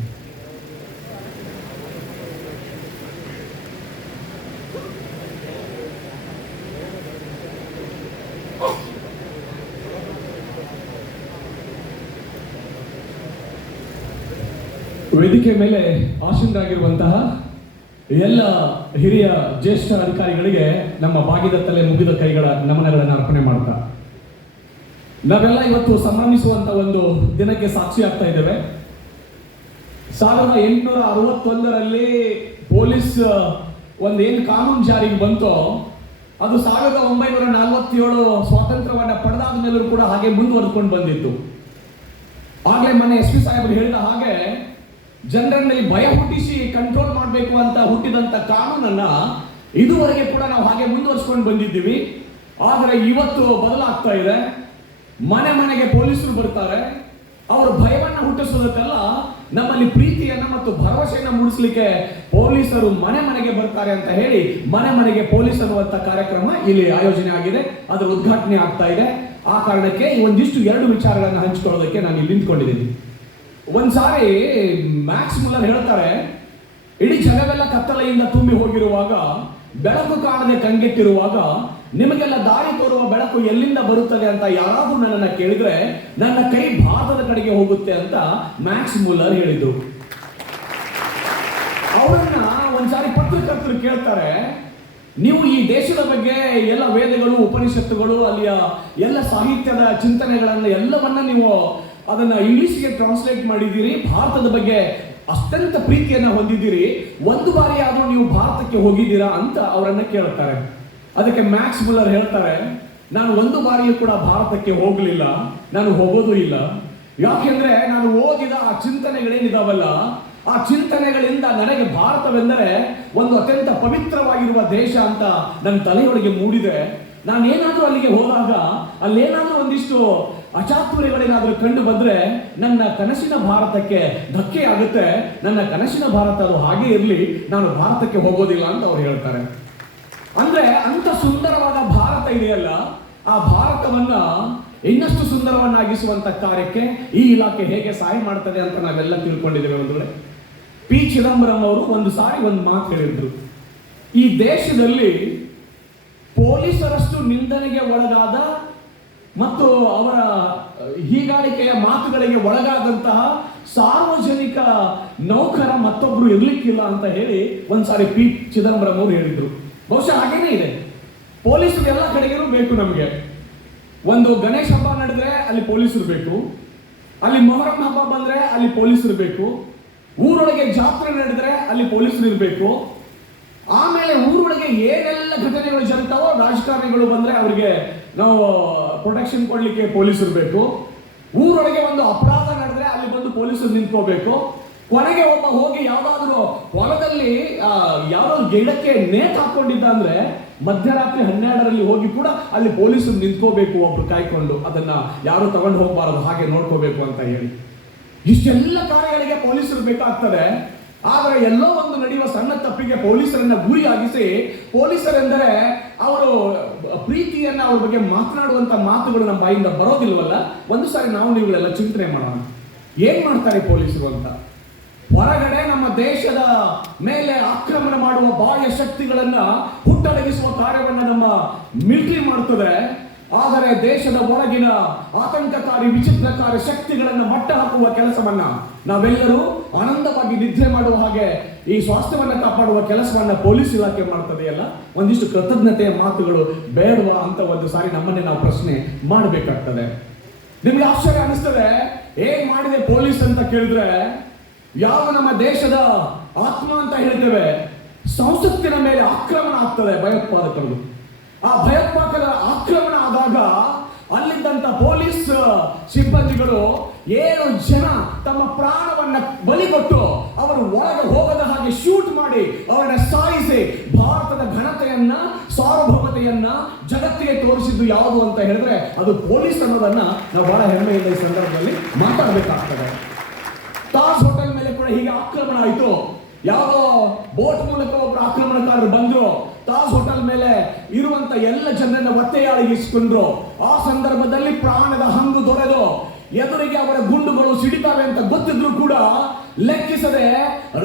ವೇದಿಕೆ ಮೇಲೆ ಆಸೀನರಾಗಿರುವಂತಹ ಎಲ್ಲ ಹಿರಿಯ ಜ್ಯೇಷ್ಠ ಅಧಿಕಾರಿಗಳಿಗೆ ನಮ್ಮ ಬಾಗಿದ ತಲೆ ಮುಗಿದ ಕೈಗಳ ನಮನಗಳನ್ನು ಅರ್ಪಣೆ ಮಾಡ್ತಾ, ನಾವೆಲ್ಲ ಇವತ್ತು ಸಂಭ್ರಮಿಸುವಂತ ಒಂದು ದಿನಕ್ಕೆ ಸಾಕ್ಷಿ ಆಗ್ತಾ ಇದ್ದೇವೆ. 1861ರಲ್ಲಿ ಪೊಲೀಸ್ ಒಂದೇನು ಕಾನೂನು ಜಾರಿಗೆ ಬಂತೋ ಅದು 1947 ಸ್ವಾತಂತ್ರ್ಯವನ್ನ ಪಡೆದಾದ ಮೇಲೂ ಕೂಡ ಹಾಗೆ ಮುಂದುವರೆದುಕೊಂಡು ಬಂದಿತ್ತು. ಆಗ್ಲೇ ಮೊನ್ನೆ SP ಸಾಹೇಬರು ಹೇಳಿದ ಹಾಗೆ ಜನರಲ್ಲಿ ಭಯ ಹುಟ್ಟಿಸಿ ಕಂಟ್ರೋಲ್ ಮಾಡಬೇಕು ಅಂತ ಹುಟ್ಟಿದಂತ ಕಾನೂನನ್ನ ಇದುವರೆಗೆ ಕೂಡ ನಾವು ಹಾಗೆ ಮುಂದುವರಿಸಿಕೊಂಡು ಬಂದಿದ್ದೀವಿ. ಆದರೆ ಇವತ್ತು ಬದಲಾಗ್ತಾ ಇದೆ. ಮನೆ ಮನೆಗೆ ಪೊಲೀಸರು ಬರ್ತಾರೆ. ಅವರು ಭಯವನ್ನ ಹುಟ್ಟಿಸೋದಕ್ಕಲ್ಲ, ನಮ್ಮಲ್ಲಿ ಪ್ರೀತಿಯನ್ನ ಮತ್ತು ಭರವಸೆಯನ್ನ ಮೂಡಿಸಲಿಕ್ಕೆ ಪೊಲೀಸರು ಮನೆ ಮನೆಗೆ ಬರ್ತಾರೆ ಅಂತ ಹೇಳಿ ಮನೆ ಮನೆಗೆ ಪೊಲೀಸ್ ಅನ್ನುವಂತ ಕಾರ್ಯಕ್ರಮ ಇಲ್ಲಿ ಆಯೋಜನೆ ಆಗಿದೆ. ಅದರ ಉದ್ಘಾಟನೆ ಆಗ್ತಾ ಇದೆ. ಆ ಕಾರಣಕ್ಕೆ ಒಂದಿಷ್ಟು 2 ವಿಚಾರಗಳನ್ನು ಹಂಚಿಕೊಳ್ಳೋದಕ್ಕೆ ನಾನು ಇಲ್ಲಿ ನಿಂತ್ಕೊಂಡಿದ್ದೀನಿ. ಒಂದ್ಸಾರಿ ಮ್ಯಾಕ್ಸ್ ಮುಲ್ಲರ್ ಹೇಳ್ತಾರೆ, ಇಡೀ ಜಗವೆಲ್ಲ ಕತ್ತಲೆಯಿಂದ ತುಂಬಿ ಹೋಗಿರುವಾಗ, ಬೆಳಕು ಕಾಣದೆ ಕಂಗೆಟ್ಟಿರುವಾಗ ನಿಮಗೆಲ್ಲ ದಾರಿ ತೋರುವ ಬೆಳಕು ಎಲ್ಲಿಂದ ಬರುತ್ತದೆ ಅಂತ ಯಾರಾದ್ರೂ ನನ್ನನ್ನ ಕೇಳಿದ್ರೆ ನನ್ನ ಕೈ ಭಾರತದ ಕಡೆಗೆ ಹೋಗುತ್ತೆ ಅಂತ ಮ್ಯಾಕ್ಸ್ ಮುಲ್ಲರ್ ಹೇಳಿದ್ರು. ಅವರನ್ನ ಒಂದ್ಸಾರಿ ಪತ್ರಕರ್ತರು ಕೇಳ್ತಾರೆ, ನೀವು ಈ ದೇಶದ ಬಗ್ಗೆ ಎಲ್ಲ ವೇದಗಳು, ಉಪನಿಷತ್ತುಗಳು, ಅಲ್ಲಿಯ ಎಲ್ಲ ಸಾಹಿತ್ಯದ ಚಿಂತನೆಗಳನ್ನ ಎಲ್ಲವನ್ನ ನೀವು ಅದನ್ನ ಇಂಗ್ಲಿಷ್ಗೆ ಟ್ರಾನ್ಸ್ಲೇಟ್ ಮಾಡಿದ್ದೀರಿ, ಭಾರತದ ಬಗ್ಗೆ ಅತ್ಯಂತ ಪ್ರೀತಿಯನ್ನ ಹೊಂದಿದ್ದೀರಿ, ಒಂದು ಬಾರಿ ಆದ್ರೂ ನೀವು ಭಾರತಕ್ಕೆ ಹೋಗಿದ್ದೀರಾ ಅಂತ ಅವರನ್ನ ಕೇಳ್ತಾರೆ. ಅದಕ್ಕೆ ಮ್ಯಾಕ್ಸ್ ಮುಲ್ಲರ್ ಹೇಳ್ತಾರೆ, ನಾನು ಒಂದು ಬಾರಿಯೂ ಕೂಡ ಭಾರತಕ್ಕೆ ಹೋಗಲಿಲ್ಲ, ನಾನು ಹೋಗೋದು ಇಲ್ಲ. ಯಾಕೆಂದ್ರೆ ನಾನು ಓದಿದ ಆ ಚಿಂತನೆಗಳೇನಿದಾವಲ್ಲ, ಆ ಚಿಂತನೆಗಳಿಂದ ನನಗೆ ಭಾರತವೆಂದರೆ ಒಂದು ಅತ್ಯಂತ ಪವಿತ್ರವಾಗಿರುವ ದೇಶ ಅಂತ ನನ್ನ ತಲೆಯೊಳಗೆ ಮೂಡಿದೆ. ನಾನೇನಾದ್ರೂ ಅಲ್ಲಿಗೆ ಹೋದಾಗ ಅಲ್ಲೇನಾದ್ರೂ ಒಂದಿಷ್ಟು ಅಚಾತುರ್ಯಗಳೇನಾದ್ರೂ ಕಂಡು ಬಂದ್ರೆ ನನ್ನ ಕನಸಿನ ಭಾರತಕ್ಕೆ ಧಕ್ಕೆ ಆಗುತ್ತೆ, ನನ್ನ ಕನಸಿನ ಭಾರತ ಅದು ಹಾಗೆ ಇರಲಿ, ನಾನು ಭಾರತಕ್ಕೆ ಹೋಗೋದಿಲ್ಲ ಅಂತ ಅವ್ರು ಹೇಳ್ತಾರೆ. ಅಂದ್ರೆ ಅಂತ ಸುಂದರವಾದ ಭಾರತ ಇದೆಯಲ್ಲ, ಆ ಭಾರತವನ್ನ ಇನ್ನಷ್ಟು ಸುಂದರವನ್ನಾಗಿಸುವಂತ ಕಾರ್ಯಕ್ಕೆ ಈ ಇಲಾಖೆ ಹೇಗೆ ಸಹಾಯ ಮಾಡ್ತದೆ ಅಂತ ನಾವೆಲ್ಲ ತಿಳ್ಕೊಂಡಿದ್ದೇವೆ. ಒಂದು ವೇಳೆ ಪಿ ಚಿದಂಬರಂ ಅವರು ಒಂದು ಸಾರಿ ಒಂದು ಮಾತು ಹೇಳಿದ್ರು, ಈ ದೇಶದಲ್ಲಿ ಪೊಲೀಸರಷ್ಟು ನಿಂದನೆಗೆ ಒಳಗಾದ ಮತ್ತು ಅವರ ಹೀಗಾಳಿಕೆಯ ಮಾತುಗಳಿಗೆ ಒಳಗಾದಂತಹ ಸಾರ್ವಜನಿಕ ನೌಕರ ಮತ್ತೊಬ್ರು ಇರ್ಲಿಕ್ಕಿಲ್ಲ ಅಂತ ಹೇಳಿ ಒಂದ್ಸಾರಿ ಪಿ ಚಿದಂಬರಂ ಅವರು ಹೇಳಿದ್ರು. ಬಹುಶಃ ಹಾಗೇನೇ ಇದೆ, ಪೊಲೀಸರು ಎಲ್ಲ ಕಡೆಗೂ ಬೇಕು. ನಮಗೆ ಒಂದು ಗಣೇಶ ಹಬ್ಬ ನಡೆದ್ರೆ ಅಲ್ಲಿ ಪೊಲೀಸರು ಬೇಕು, ಅಲ್ಲಿ ಮೊಹರಂ ಹಬ್ಬ ಬಂದ್ರೆ ಅಲ್ಲಿ ಪೊಲೀಸರು ಬೇಕು, ಊರೊಳಗೆ ಜಾತ್ರೆ ನಡೆದ್ರೆ ಅಲ್ಲಿ ಪೊಲೀಸರು ಇರಬೇಕು, ಆಮೇಲೆ ಊರೊಳಗೆ ಏನೆಲ್ಲ ಘಟನೆಗಳು ಜರುಗ್ತಾವೋ ರಾಜಕಾರಣಿಗಳು ಬಂದ್ರೆ ಅವರಿಗೆ ನಾವು ಪ್ರೊಟೆಕ್ಷನ್ ಕೊಡ್ಲಿಕ್ಕೆ ಪೊಲೀಸರು ಬೇಕು, ಊರೊಳಗೆ ಒಂದು ಅಪರಾಧ ನಡೆದ್ರೆ ಅಲ್ಲಿ ಬಂದು ಪೊಲೀಸರು ನಿಂತ್ಕೋಬೇಕು, ಕೊನೆಗೆ ಒಬ್ಬ ಹೋಗಿ ಯಾವ್ದಾದ್ರು ಹೊಲದಲ್ಲಿ ಯಾವ್ದಾದ್ರು ಗಿಡಕ್ಕೆ ನೇತ್ ಹಾಕೊಂಡಿದ್ದ ಅಂದ್ರೆ ಮಧ್ಯರಾತ್ರಿ 12ರಲ್ಲಿ ಹೋಗಿ ಕೂಡ ಅಲ್ಲಿ ಪೊಲೀಸರು ನಿಂತ್ಕೋಬೇಕು, ಒಬ್ರು ಕಾಯ್ಕೊಂಡು ಅದನ್ನ ಯಾರು ತಗೊಂಡು ಹೋಗಬಾರದು, ಹಾಗೆ ನೋಡ್ಕೋಬೇಕು ಅಂತ ಹೇಳಿ. ಇಷ್ಟೆಲ್ಲ ಕಾರ್ಯಗಳಿಗೆ ಪೊಲೀಸರು ಬೇಕಾಗ್ತದೆ. ಆದರೆ ಎಲ್ಲೋ ಒಂದು ನಡೆಯುವ ಸಣ್ಣ ತಪ್ಪಿಗೆ ಪೊಲೀಸರನ್ನ ಗುರಿಯಾಗಿಸಿ, ಪೊಲೀಸರೆಂದರೆ ಅವರು ಪ್ರೀತಿಯನ್ನ ಅವ್ರ ಬಗ್ಗೆ ಮಾತನಾಡುವಂತ ಮಾತುಗಳು ನಮ್ಮ ಬಾಯಿಂದ ಬರೋದಿಲ್ವಲ್ಲ. ಒಂದು ಸಾರಿ ನಾವು ನೀವುಗಳೆಲ್ಲ ಚಿಂತನೆ ಮಾಡೋಣ, ಏನ್ ಮಾಡ್ತಾರೆ ಪೊಲೀಸರು ಅಂತ. ಹೊರಗಡೆ ನಮ್ಮ ದೇಶದ ಮೇಲೆ ಆಕ್ರಮಣ ಮಾಡುವ ಬಾಹ್ಯ ಶಕ್ತಿಗಳನ್ನ ಹುಟ್ಟಡಗಿಸುವ ಕಾರ್ಯವನ್ನ ನಮ್ಮ ಮಿಲಿಟರಿ ಮಾಡ್ತದೆ. ಆದರೆ ದೇಶದ ಒಳಗಿನ ಆತಂಕಕಾರಿ ವಿಚಿತ್ರಕಾರಿ ಶಕ್ತಿಗಳನ್ನ ಮಟ್ಟ ಹಾಕುವ ಕೆಲಸವನ್ನ ನಾವೆಲ್ಲರೂ ಆನಂದವಾಗಿ ನಿದ್ರೆ ಮಾಡುವ ಹಾಗೆ ಈ ಸ್ವಾಸ್ಥ್ಯವನ್ನ ಕಾಪಾಡುವ ಕೆಲಸವನ್ನ ಪೊಲೀಸ್ ಇಲಾಖೆ ಮಾಡ್ತದೆಯಲ್ಲ. ಒಂದಿಷ್ಟು ಕೃತಜ್ಞತೆಯ ಮಾತುಗಳು ಬೇಡವಾ ಅಂತ ಒಂದು ಸಾರಿ ನಮ್ಮನ್ನೇ ನಾವು ಪ್ರಶ್ನೆ ಮಾಡಬೇಕಾಗ್ತದೆ. ನಿಮ್ಗೆ ಆಶ್ಚರ್ಯ ಅನಿಸ್ತದೆ, ಹೇಗ್ ಮಾಡಿದೆ ಪೊಲೀಸ್ ಅಂತ ಕೇಳಿದ್ರೆ, ಯಾವ ನಮ್ಮ ದೇಶದ ಆತ್ಮ ಅಂತ ಹೇಳ್ತೇವೆ ಸಂಸತ್ತಿನ ಮೇಲೆ ಆಕ್ರಮಣ ಆಗ್ತದೆ ಭಯೋತ್ಪಾದಕರು. ಆ ಭಯೋತ್ಪಾದಕರ ಆಕ್ರಮಣ ಆದಾಗ ಅಲ್ಲಿದ್ದಂತ ಪೊಲೀಸ್ ಸಿಬ್ಬಂದಿಗಳು 7 ಜನ ತಮ್ಮ ಪ್ರಾಣವನ್ನ ಬಲಿಕೊಟ್ಟು ಅವರು ಒಳಗೆ ಹೋಗದ ಹಾಗೆ ಶೂಟ್ ಮಾಡಿ ಅವರನ್ನ ಸಾಯಿಸಿ ಭಾರತದ ಘನತೆಯನ್ನ ಸಾರ್ವಭೌಮತೆಯನ್ನ ಜಗತ್ತಿಗೆ ತೋರಿಸಿದ್ದು ಯಾವುದು ಅಂತ ಹೇಳಿದ್ರೆ ಅದು ಪೊಲೀಸ್ ಅನ್ನೋದನ್ನ ನಾವು ಬಹಳ ಹೆಮ್ಮೆಯಿಂದ ಈ ಸಂದರ್ಭದಲ್ಲಿ ಮಾತಾಡಬೇಕಾಗ್ತದೆ. ತಾಜ್ ಹೋಟೆಲ್ ಮೇಲೆ ಕೂಡ ಹೀಗೆ ಆಕ್ರಮಣ ಆಯಿತು. ಯಾವುದೋ ಬೋಟ್ ಮೂಲಕ ಒಬ್ಬರು ಆಕ್ರಮಣಕಾರರು ಬಂದ್ರು, ತಾಜ್ ಹೋಟೆಲ್ ಮೇಲೆ ಇರುವಂತ ಎಲ್ಲ ಜನರನ್ನ ಒತ್ತೆಯಾಳಿಗಿಸಿಕೊಂಡ್ರು. ಆ ಸಂದರ್ಭದಲ್ಲಿ ಪ್ರಾಣದ ಹಂಗು ದೊರೆದು ಎದುರಿಗೆ ಅವರ ಗುಂಡುಗಳು ಸಿಡಿತಾವೆ ಅಂತ ಗೊತ್ತಿದ್ರು ಕೂಡ ಲೆಕ್ಕಿಸದೆ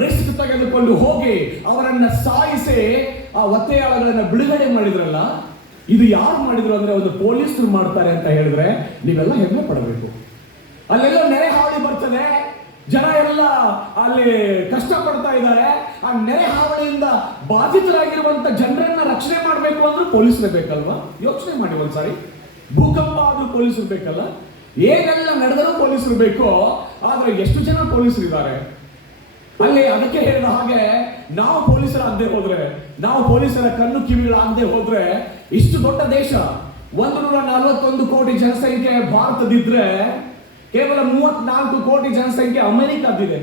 ರಿಸ್ಕ್ ತೆಗೆದುಕೊಂಡು ಹೋಗಿ ಅವರನ್ನ ಸಾಯಿಸಿ ಆ ಒತ್ತೆಯಾಳಗಳನ್ನ ಬಿಡುಗಡೆ ಮಾಡಿದ್ರಲ್ಲ. ಇದು ಯಾರು ಮಾಡಿದ್ರು ಅಂದ್ರೆ ಒಂದು ಪೊಲೀಸರು ಮಾಡ್ತಾರೆ ಅಂತ ಹೇಳಿದ್ರೆ ನೀವೆಲ್ಲ ಹೆಮ್ಮೆ ಪಡಬೇಕು. ಅಲ್ಲೆಲ್ಲ ನೆರೆ ಹಾವಳಿ ಬರ್ತದೆ, ಜನ ಎಲ್ಲ ಅಲ್ಲಿ ಕಷ್ಟ ಪಡ್ತಾ ಇದ್ದಾರೆ. ಆ ನೆರೆ ಹಾವಳಿಯಿಂದ ಬಾಧಿತರಾಗಿರುವಂತ ಜನರನ್ನ ರಕ್ಷಣೆ ಮಾಡಬೇಕು ಅಂದ್ರೆ ಪೊಲೀಸರೇ ಬೇಕಲ್ವಾ? ಯೋಚನೆ ಮಾಡಿ ಒಂದ್ಸಾರಿ. ಭೂಕಂಪ ಆದ್ರೂ ಪೊಲೀಸರು ಬೇಕಲ್ಲ, ಏನೆಲ್ಲ ನಡೆದರೂ ಪೊಲೀಸರು ಬೇಕು. ಆದ್ರೆ ಎಷ್ಟು ಜನ ಪೊಲೀಸರು ಇದ್ದಾರೆ ಅಲ್ಲಿ? ಅದಕ್ಕೆ ಹೇಳಿದ ಹಾಗೆ ನಾವು ಪೊಲೀಸರಾಗದೆ ಹೋದ್ರೆ, ನಾವು ಪೊಲೀಸರ ಕಣ್ಣು ಕಿವಿಗಳಾಗದೆ ಹೋದ್ರೆ, ಇಷ್ಟು ದೊಡ್ಡ ದೇಶ 141 ಕೋಟಿ ಜನಸಂಖ್ಯೆ ಭಾರತದಿದ್ರೆ ಕೇವಲ 34 ಕೋಟಿ ಜನಸಂಖ್ಯೆ ಅಮೆರಿಕದಿದೆ.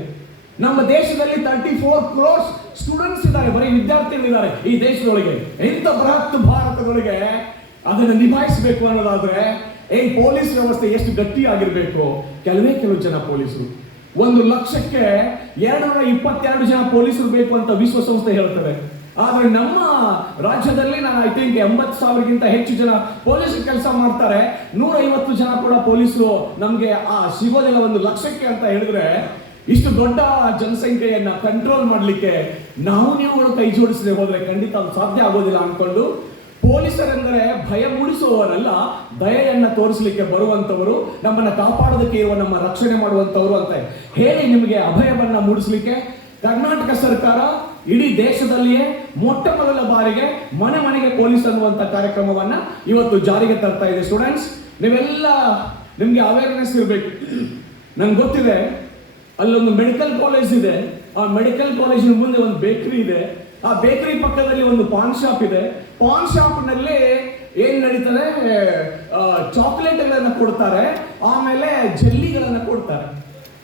ನಮ್ಮ ದೇಶದಲ್ಲಿ 34 crores ಸ್ಟೂಡೆಂಟ್ಸ್ ಇದ್ದಾರೆ, ಬರೀ ವಿದ್ಯಾರ್ಥಿಗಳಿದ್ದಾರೆ ಈ ದೇಶದೊಳಗೆ. ಇಂಥ ಬೃಹತ್ ಭಾರತದೊಳಗೆ ಅದನ್ನು ನಿಭಾಯಿಸಬೇಕು ಅನ್ನೋದಾದ್ರೆ ಈ ಪೊಲೀಸ್ ವ್ಯವಸ್ಥೆ ಎಷ್ಟು ಗಟ್ಟಿಯಾಗಿರ್ಬೇಕು. ಕೆಲವು ಜನ ಪೊಲೀಸರು, 1 ಲಕ್ಷಕ್ಕೆ 222 ಜನ ಪೊಲೀಸರು ಬೇಕು ಅಂತ ವಿಶ್ವಸಂಸ್ಥೆ ಹೇಳ್ತದೆ. ಆದ್ರೆ ನಮ್ಮ ರಾಜ್ಯದಲ್ಲಿ ನಾನು ಐ ಥಿಂಕ್ 80,000ಗಿಂತ ಹೆಚ್ಚು ಜನ ಪೊಲೀಸರು ಕೆಲಸ ಮಾಡ್ತಾರೆ. 150 ಜನ ಕೂಡ ಪೊಲೀಸರು ನಮ್ಗೆ ಸಿಗೋದಿಲ್ಲ 1 ಲಕ್ಷಕ್ಕೆ ಅಂತ ಹೇಳಿದ್ರೆ, ಇಷ್ಟು ದೊಡ್ಡ ಜನಸಂಖ್ಯೆಯನ್ನ ಕಂಟ್ರೋಲ್ ಮಾಡ್ಲಿಕ್ಕೆ ನೀವುಗಳು ಕೈ ಜೋಡಿಸದೆ ಹೋದ್ರೆ ಖಂಡಿತ ಅದು ಸಾಧ್ಯ ಆಗೋದಿಲ್ಲ ಅನ್ಕೊಂಡು, ಪೊಲೀಸರೆಂದರೆ ಭಯ ಮೂಡಿಸುವವರಲ್ಲ, ದಯೆಯನ್ನ ತೋರಿಸಲಿಕ್ಕೆ ಬರುವಂತವರು, ನಮ್ಮನ್ನ ಕಾಪಾಡೋದಕ್ಕೆ ಇರುವ ನಮ್ಮ ರಕ್ಷಣೆ ಮಾಡುವಂತವರು ಅಂತ ಹೇಳಿ ನಿಮಗೆ ಅಭಯವನ್ನ ಮೂಡಿಸಲಿಕ್ಕೆ ಕರ್ನಾಟಕ ಸರ್ಕಾರ ಇಡೀ ದೇಶದಲ್ಲಿಯೇ ಮೊಟ್ಟ ಮೊದಲ ಬಾರಿಗೆ ಮನೆ ಮನೆಗೆ ಪೊಲೀಸ್ ಅನ್ನುವಂತ ಕಾರ್ಯಕ್ರಮವನ್ನ ಇವತ್ತು ಜಾರಿಗೆ ತರ್ತಾ ಇದೆ. ಸ್ಟೂಡೆಂಟ್ಸ್, ನಿಮ್ಗೆ ಅವೇರ್ನೆಸ್ ಇರಬೇಕು. ನಂಗೆ ಗೊತ್ತಿದೆ, ಅಲ್ಲೊಂದು ಮೆಡಿಕಲ್ ಕಾಲೇಜ್ ಇದೆ, ಆ ಮೆಡಿಕಲ್ ಕಾಲೇಜಿನ ಮುಂದೆ ಒಂದು ಬೇಕರಿ ಇದೆ, ಆ ಬೇಕರಿ ಪಕ್ಕದಲ್ಲಿ ಒಂದು ಪಾನ್ ಶಾಪ್ ಇದೆ. ಪಾನ್ ಶಾಪ್ ನಲ್ಲಿ ಏನ್ ನಡೀತದೆ, ಚಾಕ್ಲೇಟ್ಗಳನ್ನ ಕೊಡ್ತಾರೆ, ಆಮೇಲೆ ಜಲ್ಲಿಗಳನ್ನ ಕೊಡ್ತಾರೆ.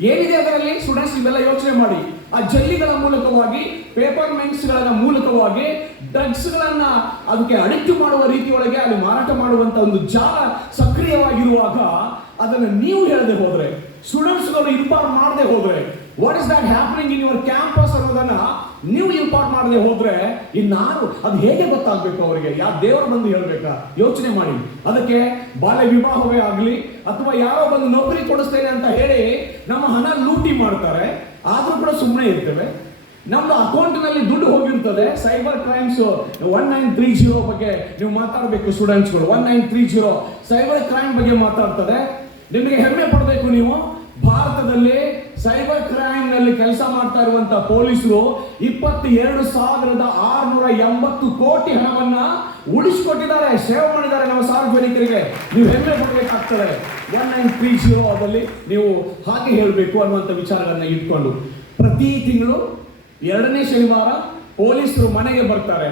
ಏನಿದೆ ಅದರಲ್ಲಿ ಸ್ಟೂಡೆಂಟ್ಸ್ ಇವೆಲ್ಲ ಯೋಚನೆ ಮಾಡಿ. ಆ ಜಲ್ಲಿಗಳ ಮೂಲಕವಾಗಿ, ಪೇಪರ್ ಮೆಂಟ್ಸ್ ಗಳ ಮೂಲಕವಾಗಿ ಡ್ರಗ್ಸ್ ಗಳನ್ನ ಅದಕ್ಕೆ ಅಡಿಕ್ಟ್ ಮಾಡುವ ರೀತಿಯೊಳಗೆ ಅಲ್ಲಿ ಮಾರಾಟ ಮಾಡುವಂತ ಒಂದು ಜಾಲ ಸಕ್ರಿಯವಾಗಿರುವಾಗ ಅದನ್ನು ನೀವು ಹೇಳದೆ ಹೋದ್ರೆ, ಸ್ಟೂಡೆಂಟ್ಸ್ಗಳು ಇನ್ಫಾರ್ಮ್ ಮಾಡದೆ ಹೋದ್ರೆ, what is that happening in your campus ಅನ್ನೋದನ್ನ ನೀವು ಇನ್ಫಾರ್ಮ್ ಮಾಡದೆ ಹೋದ್ರೆ ಇನ್ನಾರು ಅದು ಹೇಗೆ ಗೊತ್ತಾಗಬೇಕು ಅವರಿಗೆ? ಯಾವ ದೇವರು ಬಂದು ಹೇಳ್ಬೇಕಾ? ಯೋಚನೆ ಮಾಡಿ. ಅದಕ್ಕೆ ಬಾಲ್ಯ ವಿವಾಹವೇ ಆಗಲಿ ಅಥವಾ ಯಾರೋ ಬಂದು ನೌಕರಿ ಕೊಡಿಸ್ತೇನೆ ಅಂತ ಹೇಳಿ ನಮ್ಮ ಹಣ ಲೂಟಿ ಮಾಡ್ತಾರೆ, ಆದ್ರೂ ಕೂಡ ಸುಮ್ಮನೆ ಇರ್ತೇವೆ. ನಮ್ದು ಅಕೌಂಟ್ನಲ್ಲಿ ದುಡ್ಡು ಹೋಗಿರ್ತದೆ. ಸೈಬರ್ ಕ್ರೈಮ್ಸ್ 1930 ಬಗ್ಗೆ ನೀವು ಮಾತಾಡಬೇಕು ಸ್ಟೂಡೆಂಟ್ಸ್ಗಳು. 1930 ಸೈಬರ್ ಕ್ರೈಮ್ ಬಗ್ಗೆ ಮಾತಾಡ್ತದೆ. ನಿಮಗೆ ಹೆಮ್ಮೆ ಪಡಬೇಕು. ನೀವು ಭಾರತದಲ್ಲಿ ಸೈಬರ್ ಕ್ರೈಮ್ ನಲ್ಲಿ ಕೆಲಸ ಮಾಡ್ತಾ ಇರುವಂತಹ ಪೊಲೀಸರು 22,680 ಕೋಟಿ ಹಣವನ್ನ ಉಳಿಸಿಕೊಟ್ಟಿದ್ದಾರೆ, ಸೇವ್ ಮಾಡಿದ್ದಾರೆ ನಮ್ಮ ಸಾರ್ವಜನಿಕರಿಗೆ. ನೀವು ಹೆಮ್ಮೆ ಪಡಬೇಕಾಗ್ತದೆ. 1930 ನೀವು ಹಾಗೆ ಹೇಳಬೇಕು ಅನ್ನುವಂಥ ವಿಚಾರಗಳನ್ನ ಇಟ್ಕೊಂಡು ಪ್ರತಿ ತಿಂಗಳು 2ನೇ ಶನಿವಾರ ಪೊಲೀಸರು ಮನೆಗೆ ಬರ್ತಾರೆ.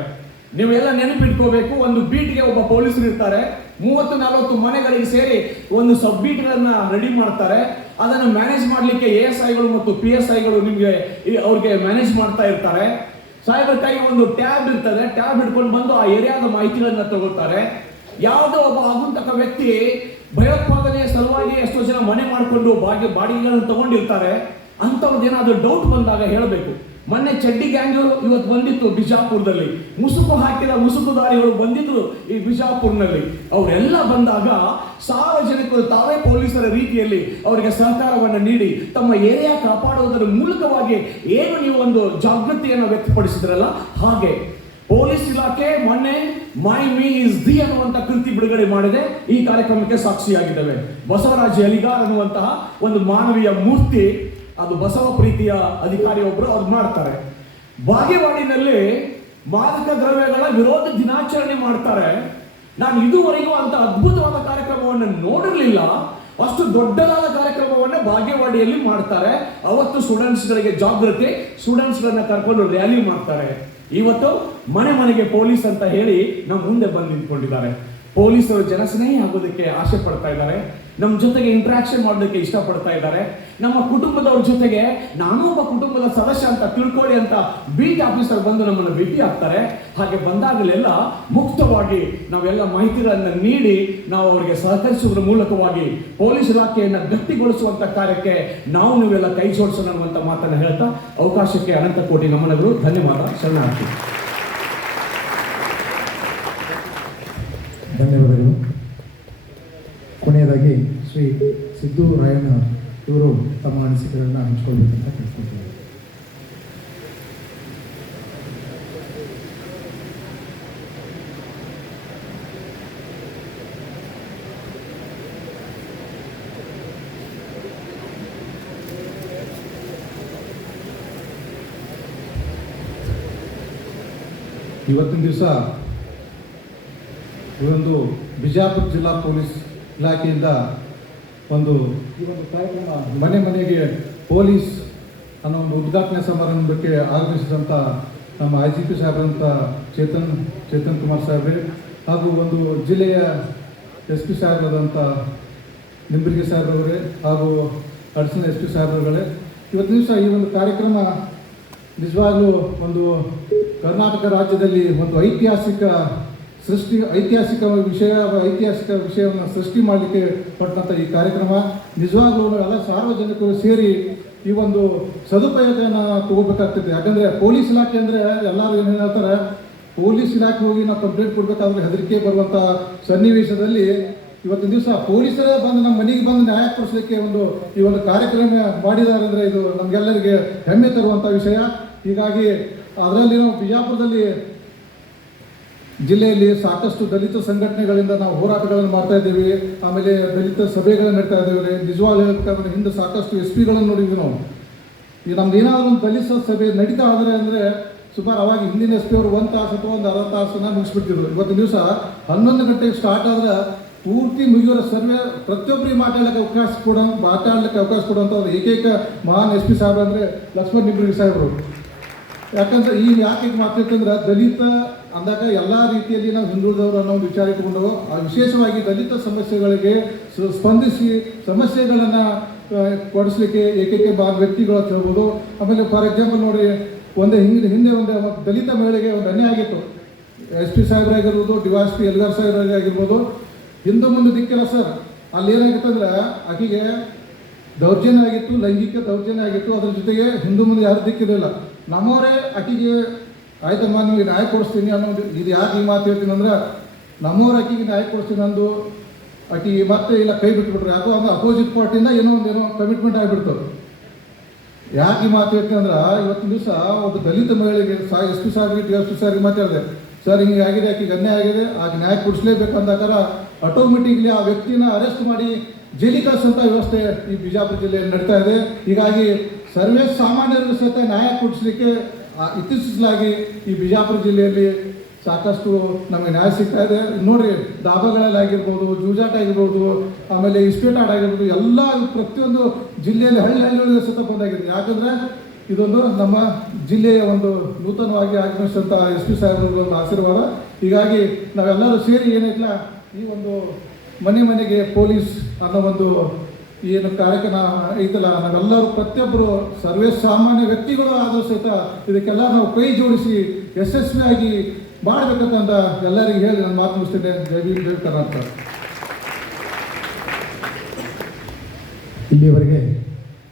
ನೀವೆಲ್ಲ ನೆನಪಿಟ್ಕೋಬೇಕು, ಒಂದು ಬೀಟ್ಗೆ ಒಬ್ಬ ಪೊಲೀಸರು ಇರ್ತಾರೆ. 30-40 ಮನೆಗಳಿಗೆ ಸೇರಿ ಒಂದು ಸಬ್ ಬೀಟ್ಗಳನ್ನ ರೆಡಿ ಮಾಡ್ತಾರೆ. ಅದನ್ನು ಮ್ಯಾನೇಜ್ ಮಾಡಲಿಕ್ಕೆ ASIಗಳು ಮತ್ತು PSIಗಳು ನಿಮಗೆ ಅವ್ರಿಗೆ ಮ್ಯಾನೇಜ್ ಮಾಡ್ತಾ ಇರ್ತಾರೆ. ಸಾಹೇಬರ ಕೈಗೆ ಒಂದು ಟ್ಯಾಬ್ ಇರ್ತದೆ. ಟ್ಯಾಬ್ ಹಿಡ್ಕೊಂಡು ಬಂದು ಆ ಏರಿಯಾದ ಮಾಹಿತಿಗಳನ್ನ ತಗೋತಾರೆ. ಯಾವುದೋ ಒಬ್ಬ ಆಗುಂತಕ ವ್ಯಕ್ತಿ ಭಯೋತ್ಪಾದನೆಯ ಸಲುವಾಗಿ ಎಷ್ಟೋ ಜನ ಮನೆ ಮಾಡಿಕೊಂಡು ಬಾಡಿಗೆಗಳನ್ನು ತಗೊಂಡಿರ್ತಾರೆ. ಅಂಥವ್ರದ್ದೇನಾದ್ರೂ ಡೌಟ್ ಬಂದಾಗ ಹೇಳಬೇಕು. ಮೊನ್ನೆ ಚಡ್ಡಿ ಗ್ಯಾಂಗ್ ಇವತ್ತು ಬಂದಿತ್ತು ಬಿಜಾಪುರದಲ್ಲಿ. ಮುಸುಕು ಹಾಕಿದ ಮುಸುಕುದಾರಿಗಳು ಬಂದಿದ್ರು ಈ ಬಿಜಾಪುರ್ನಲ್ಲಿ. ಅವರೆಲ್ಲ ಬಂದಾಗ ಸಾರ್ವಜನಿಕರು ತಾವೇ ಪೊಲೀಸರ ರೀತಿಯಲ್ಲಿ ಅವರಿಗೆ ಸಹಕಾರವನ್ನು ನೀಡಿ ತಮ್ಮ ಏರಿಯಾ ಕಾಪಾಡುವುದರ ಮೂಲಕವಾಗಿ ಏನು ನೀವು ಒಂದು ಜಾಗೃತಿಯನ್ನು ವ್ಯಕ್ತಪಡಿಸಿದ್ರಲ್ಲ, ಹಾಗೆ ಪೊಲೀಸ್ ಇಲಾಖೆ ಮೊನ್ನೆ ಮೈ ಮೀ ಇಸ್ ದಿ ಅನ್ನುವಂತ ಕೃತಿ ಬಿಡುಗಡೆ ಮಾಡಿದೆ. ಈ ಕಾರ್ಯಕ್ರಮಕ್ಕೆ ಸಾಕ್ಷಿಯಾಗಿದ್ದೇವೆ. ಬಸವರಾಜ್ ಅಲಿಗಾರ್ ಅನ್ನುವಂತಹ ಒಂದು ಮಾನವೀಯ ಮೂರ್ತಿ, ಅದು ಬಸವ ಪ್ರೀತಿಯ ಅಧಿಕಾರಿ ಒಬ್ಬರು ಅವ್ರು ಮಾಡ್ತಾರೆ. ಬಾಗೇವಾಡಿನಲ್ಲಿ ಮಾದಕ ದ್ರವ್ಯಗಳ ವಿರೋಧ ದಿನಾಚರಣೆ ಮಾಡ್ತಾರೆ. ನಾನು ಇದುವರೆಗೂ ಅಂತ ಅದ್ಭುತವಾದ ಕಾರ್ಯಕ್ರಮವನ್ನು ನೋಡಿರಲಿಲ್ಲ. ಅಷ್ಟು ದೊಡ್ಡದಾದ ಕಾರ್ಯಕ್ರಮವನ್ನು ಬಾಗೇವಾಡಿಯಲ್ಲಿ ಮಾಡ್ತಾರೆ. ಅವತ್ತು ಸ್ಟೂಡೆಂಟ್ಸ್ಗಳಿಗೆ ಜಾಗೃತಿ, ಸ್ಟೂಡೆಂಟ್ಸ್ಗಳನ್ನ ಕರ್ಕೊಂಡು ರ್ಯಾಲಿ ಮಾಡ್ತಾರೆ. ಇವತ್ತು ಮನೆ ಮನೆಗೆ ಪೊಲೀಸ್ ಅಂತ ಹೇಳಿ ನಮ್ಮ ಮುಂದೆ ಬಂದು ನಿಂತ್ಕೊಂಡಿದ್ದಾರೆ. ಪೊಲೀಸರು ಜನಸ್ನೇಹಿ ಆಗೋದಕ್ಕೆ ಆಸೆ ಪಡ್ತಾ ಇದ್ದಾರೆ. ನಮ್ಮ ಜೊತೆಗೆ ಇಂಟ್ರಾಕ್ಷನ್ ಮಾಡೋದಕ್ಕೆ ಇಷ್ಟಪಡ್ತಾ ಇದ್ದಾರೆ. ನಮ್ಮ ಕುಟುಂಬದವ್ರ ಜೊತೆಗೆ ನಾನು ಒಬ್ಬ ಕುಟುಂಬದ ಸದಸ್ಯ ಅಂತ ತಿಳ್ಕೊಳ್ಳಿ ಅಂತ ಬೀಟ್ ಆಫೀಸರ್ ಬಂದು ನಮ್ಮನ್ನು ಭೇಟಿ ಆಗ್ತಾರೆ. ಹಾಗೆ ಬಂದಾಗಲೆಲ್ಲ ಮುಕ್ತವಾಗಿ ನಾವೆಲ್ಲ ಮಾಹಿತಿಗಳನ್ನು ನೀಡಿ ನಾವು ಅವರಿಗೆ ಸಹಕರಿಸುವುದರ ಮೂಲಕವಾಗಿ ಪೊಲೀಸ್ ಇಲಾಖೆಯನ್ನು ಗಟ್ಟಿಗೊಳಿಸುವಂತ ಕಾರ್ಯಕ್ಕೆ ನಾವು ನೀವೆಲ್ಲ ಕೈ ಜೋಡಿಸೋಣ ಅನ್ನುವಂಥ ಮಾತನ್ನು ಹೇಳ್ತಾ ಅವಕಾಶಕ್ಕೆ ಅನಂತ ಕೋಟಿ ನಮನಗಳು. ಧನ್ಯವಾದ. ಶರಣಾರ್ಥಿ. ಧನ್ಯವಾದಗಳು. ಕೊನೆಯದಾಗಿ ಶ್ರೀ ಸಿದ್ದು ರಾಯಣ್ಣ ಇವರು ತಮ್ಮ ಅನಿಸಿಕೆಗಳನ್ನು ಹಂಚಿಕೊಳ್ಬೇಕಂತ ಕೇಳ್ಕೊಳ್ತಾರೆ. ಇವತ್ತಿನ ದಿವಸ ಒಂದು ಬಿಜಾಪುರ ಜಿಲ್ಲಾ ಪೊಲೀಸ್ ಇಲಾಖೆಯಿಂದ ಈ ಒಂದು ಕಾರ್ಯಕ್ರಮ ಮನೆ ಮನೆಗೆ ಪೊಲೀಸ್ ಅನ್ನೋ ಒಂದು ಉದ್ಘಾಟನೆ ಸಮಾರಂಭಕ್ಕೆ ಆಗಮಿಸಿದಂಥ ನಮ್ಮ IGP ಸಾಹೇಬರಂಥ ಚೇತನ್ ಕುಮಾರ್ ಸಾಹೇಬ್ರೆ ಹಾಗೂ ಒಂದು ಜಿಲ್ಲೆಯ SP ಸಾಹೇಬರಾದಂಥ ನಿಂಬರಿಗೆ ಸಾಹೇಬ್ರವರೇ ಹಾಗೂ ಅಡಿಷನಲ್ SP ಸಾಹೇಬ್ರುಗಳೇ, ಇವತ್ತು ದಿವಸ ಈ ಒಂದು ಕಾರ್ಯಕ್ರಮ ನಿಜವಾಗ್ಲೂ ಒಂದು ಕರ್ನಾಟಕ ರಾಜ್ಯದಲ್ಲಿ ಒಂದು ಐತಿಹಾಸಿಕ ವಿಷಯವನ್ನು ಸೃಷ್ಟಿ ಮಾಡಲಿಕ್ಕೆ ಕೊಟ್ಟಂಥ ಈ ಕಾರ್ಯಕ್ರಮ ನಿಜವಾಗ್ಲೂ ಎಲ್ಲ ಸಾರ್ವಜನಿಕರು ಸೇರಿ ಈ ಒಂದು ಸದುಪಯೋಗನ ತಗೋಬೇಕಾಗ್ತದೆ. ಯಾಕಂದರೆ ಪೊಲೀಸ್ ಇಲಾಖೆ ಅಂದರೆ ಎಲ್ಲರೂ ಏನು ಹೇಳ್ತಾರೆ, ಪೊಲೀಸ್ ಇಲಾಖೆ ಹೋಗಿ ನಾವು ಕಂಪ್ಲೇಂಟ್ ಕೊಡಬೇಕಾದ್ರೆ ಹೆದರಿಕೆ ಬರುವಂಥ ಸನ್ನಿವೇಶದಲ್ಲಿ ಇವತ್ತಿನ ದಿವಸ ಪೊಲೀಸರೇ ಬಂದು ನಮ್ಮ ಮನೆಗೆ ಬಂದು ನ್ಯಾಯ ಕೊಡಿಸಲಿಕ್ಕೆ ಈ ಒಂದು ಕಾರ್ಯಕ್ರಮ ಮಾಡಿದ್ದಾರೆ ಅಂದರೆ ಇದು ನಮಗೆಲ್ಲರಿಗೆ ಹೆಮ್ಮೆ ತರುವಂಥ ವಿಷಯ. ಹೀಗಾಗಿ ಅದರಲ್ಲಿ ನಾವು ಬಿಜಾಪುರದಲ್ಲಿ ಜಿಲ್ಲೆಯಲ್ಲಿ ಸಾಕಷ್ಟು ದಲಿತ ಸಂಘಟನೆಗಳಿಂದ ನಾವು ಹೋರಾಟಗಳನ್ನು ಮಾಡ್ತಾ ಇದ್ದೀವಿ. ಆಮೇಲೆ ದಲಿತ ಸಭೆಗಳನ್ನು ನಡೀತಾ ಇದ್ದೇವೆ. ನಿಜವಾಗ್ಲೂ ಹೇಳ್ಬೇಕಂದ್ರೆ ಹಿಂದೆ ಸಾಕಷ್ಟು SP ನೋಡಿದ್ವಿ ನಾವು. ಈಗ ನಮ್ದು ಏನಾದರೂ ಒಂದು ದಲಿತ ಸಭೆ ನಡೀತಾ ಆದರೆ ಅಂದರೆ ಸುಮಾರು ಅವಾಗ ಹಿಂದಿನ SP ಅವರು 1 ತಾಸು ಅಥವಾ ಒಂದು 60 ತಾಸನ್ನ ಮುಗಿಸ್ಬಿಡ್ತಿದ್ರು. ಇವತ್ತಿನ ದಿವಸ 11 ಗಂಟೆಗೆ ಸ್ಟಾರ್ಟ್ ಆದರೆ ಪೂರ್ತಿ ಮುಗಿಯೋರ ಸರ್ವೆ ಪ್ರತಿಯೊಬ್ಬರಿಗೆ ಮಾತಾಡಲಿಕ್ಕೆ ಅವಕಾಶ ಕೊಡುವಂಥ ಏಕೈಕ ಮಹಾನ್ SP ಸಾಹೇಬ್ರು ಅಂದರೆ ಲಕ್ಷ್ಮಣ್ ನಿಂಬರಿಗೆ ಸಾಹೇಬರು. ಯಾಕಂದ್ರೆ ಯಾಕೆ ಮಾತಾಡ್ತಂದ್ರೆ ದಲಿತ ಅಂದಾಗ ಎಲ್ಲ ರೀತಿಯಲ್ಲಿ ನಾವು ಹಿಂದುಳಿದವರು ಅನ್ನೋ ವಿಚಾರ ಇಟ್ಕೊಂಡು ವಿಶೇಷವಾಗಿ ದಲಿತ ಸಮಸ್ಯೆಗಳಿಗೆ ಸ್ಪಂದಿಸಿ ಸಮಸ್ಯೆಗಳನ್ನು ಕೊಡಿಸ್ಲಿಕ್ಕೆ ಏಕೈಕ ವ್ಯಕ್ತಿಗಳು ಅಂತ ಹೇಳ್ಬೋದು. ಆಮೇಲೆ ಫಾರ್ ಎಕ್ಸಾಂಪಲ್ ನೋಡಿ, ಹಿಂದೆ ಒಂದು ದಲಿತ ಮಹಿಳೆಗೆ ಒಂದು ಅನ್ಯಾಯ ಆಗಿತ್ತು. SP ಸಾಹೇಬರಾಗಿರ್ಬೋದು, DYSP ಎಲ್ಗಾರ್ ಸಾಹೇಬರಾಗಿರ್ಬೋದು, ಹಿಂದೆ ಮುಂದೆ ದಿಕ್ಕಿಲ್ಲ ಸರ್. ಅಲ್ಲಿ ಏನಾಗಿತ್ತು ಅಂದ್ರೆ ಆಕೆಗೆ ದೌರ್ಜನ್ಯ ಆಗಿತ್ತು, ಲೈಂಗಿಕ ದೌರ್ಜನ್ಯ ಆಗಿತ್ತು. ಅದ್ರ ಜೊತೆಗೆ ಹಿಂದೂ ಮುಂದೆ ಯಾರು ದಿಕ್ಕಿರಲಿಲ್ಲ. ನಮ್ಮವರೇ ಆಕೆಗೆ ಆಯ್ತಮ್ಮ ನೀವು ನ್ಯಾಯ ಕೊಡಿಸ್ತೀನಿ ಅನ್ನೋದು. ಇದು ಯಾಕೆ ಈ ಮಾತು ಹೇಳ್ತೀನಿ ಅಂದ್ರೆ, ನಮ್ಮವ್ರು ಆಕೆಗೆ ನ್ಯಾಯ ಕೊಡಿಸ್ತೀನಿ ಅಂದು ಆಕೆಗೆ ಮತ್ತೆ ಇಲ್ಲ ಕೈ ಬಿಟ್ಬಿಟ್ರು. ಯಾಕೋ ಅಂದ್ರೆ ಅಪೋಸಿಟ್ ಪಾರ್ಟಿಯಿಂದ ಏನೋ ಕಮಿಟ್ಮೆಂಟ್ ಆಗಿಬಿಡ್ತು. ಯಾಕೆ ಈ ಮಾತು ಹೇಳ್ತೀನಿ ಅಂದ್ರೆ, ಇವತ್ತಿನ ದಿವಸ ಒಬ್ಬ ದಲಿತ ಮಹಿಳೆಗೆ ಎಸ್ ಪಿ ಸಾರಿಗೆ ಮಾತಾಡಿದೆ, ಸರ್ ಹಿಂಗೆ ಆಗಿದೆ, ಆಕೆಗೆ ಅನ್ಯಾಯ ಆಗಿದೆ, ಆಕೆ ನ್ಯಾಯ ಕೊಡಿಸ್ಲೇಬೇಕು ಅಂದಾಕಾರ ಆಟೋಮೆಟಿಕ್ಲಿ ಆ ವ್ಯಕ್ತಿನ ಅರೆಸ್ಟ್ ಮಾಡಿ ಜೈಲಿಗೆ ಕಳಿಸೋಂಥ ವ್ಯವಸ್ಥೆ ಈ ಬಿಜಾಪುರ ಜಿಲ್ಲೆಯಲ್ಲಿ ನಡೀತಾ ಇದೆ. ಹೀಗಾಗಿ ಸರ್ವೇ ಸಾಮಾನ್ಯರಿಗೂ ಸಹಿತ ನ್ಯಾಯ ಕೊಡಿಸ್ಲಿಕ್ಕೆ ಇತ್ತೀಚೆಗೆ ಈ ಬಿಜಾಪುರ ಜಿಲ್ಲೆಯಲ್ಲಿ ಸಾಕಷ್ಟು ನಮಗೆ ನ್ಯಾಯ ಸಿಗ್ತಾ ಇದೆ. ನೋಡ್ರಿ, ದಾಬಾಗಳಲ್ಲಿ ಆಗಿರ್ಬೋದು, ಜೂಜಾಟ ಆಗಿರ್ಬೋದು, ಆಮೇಲೆ ಇಸ್ಪೇಟ್ ಆಟ ಆಗಿರ್ಬೋದು, ಎಲ್ಲ ಪ್ರತಿಯೊಂದು ಜಿಲ್ಲೆಯಲ್ಲಿ ಹಳ್ಳಿಗಳಿಗೆ ಸಹಿತ ಬಂದಾಗಿದೆ. ಯಾಕಂದರೆ ಇದೊಂದು ನಮ್ಮ ಜಿಲ್ಲೆಯ ಒಂದು ನೂತನವಾಗಿ ಆಗಮಿಸಿದಂಥ ಎಸ್ ಪಿ ಸಾಹೇಬರ ಒಂದು ಆಶೀರ್ವಾದ. ಹೀಗಾಗಿ ನಾವೆಲ್ಲರೂ ಸೇರಿ ಏನೈತಲ್ಲ ಈ ಒಂದು ಮನೆಗೆ ಪೊಲೀಸ್ ಅನ್ನೋ ಒಂದು ಏನು ಕಾರ್ಯಕ್ರಮ ಐತಲ್ಲ, ನಾವೆಲ್ಲರೂ ಪ್ರತಿಯೊಬ್ಬರು ಸರ್ವೇ ಸಾಮಾನ್ಯ ವ್ಯಕ್ತಿಗಳು ಆದರೂ ಸಹಿತ ಇದಕ್ಕೆಲ್ಲ ನಾವು ಕೈ ಜೋಡಿಸಿ ಯಶಸ್ವಿಯಾಗಿ ಮಾಡಬೇಕಂತ ಎಲ್ಲರಿಗೂ ಹೇಳಿ ನಾನು ಮಾತು ಮುಗಿಸ್ತೇನೆ. ಜೈ ಭೀಮ್, ಜೈ ಕರ್ನಾಟಕ. ಇಲ್ಲಿಯವರೆಗೆ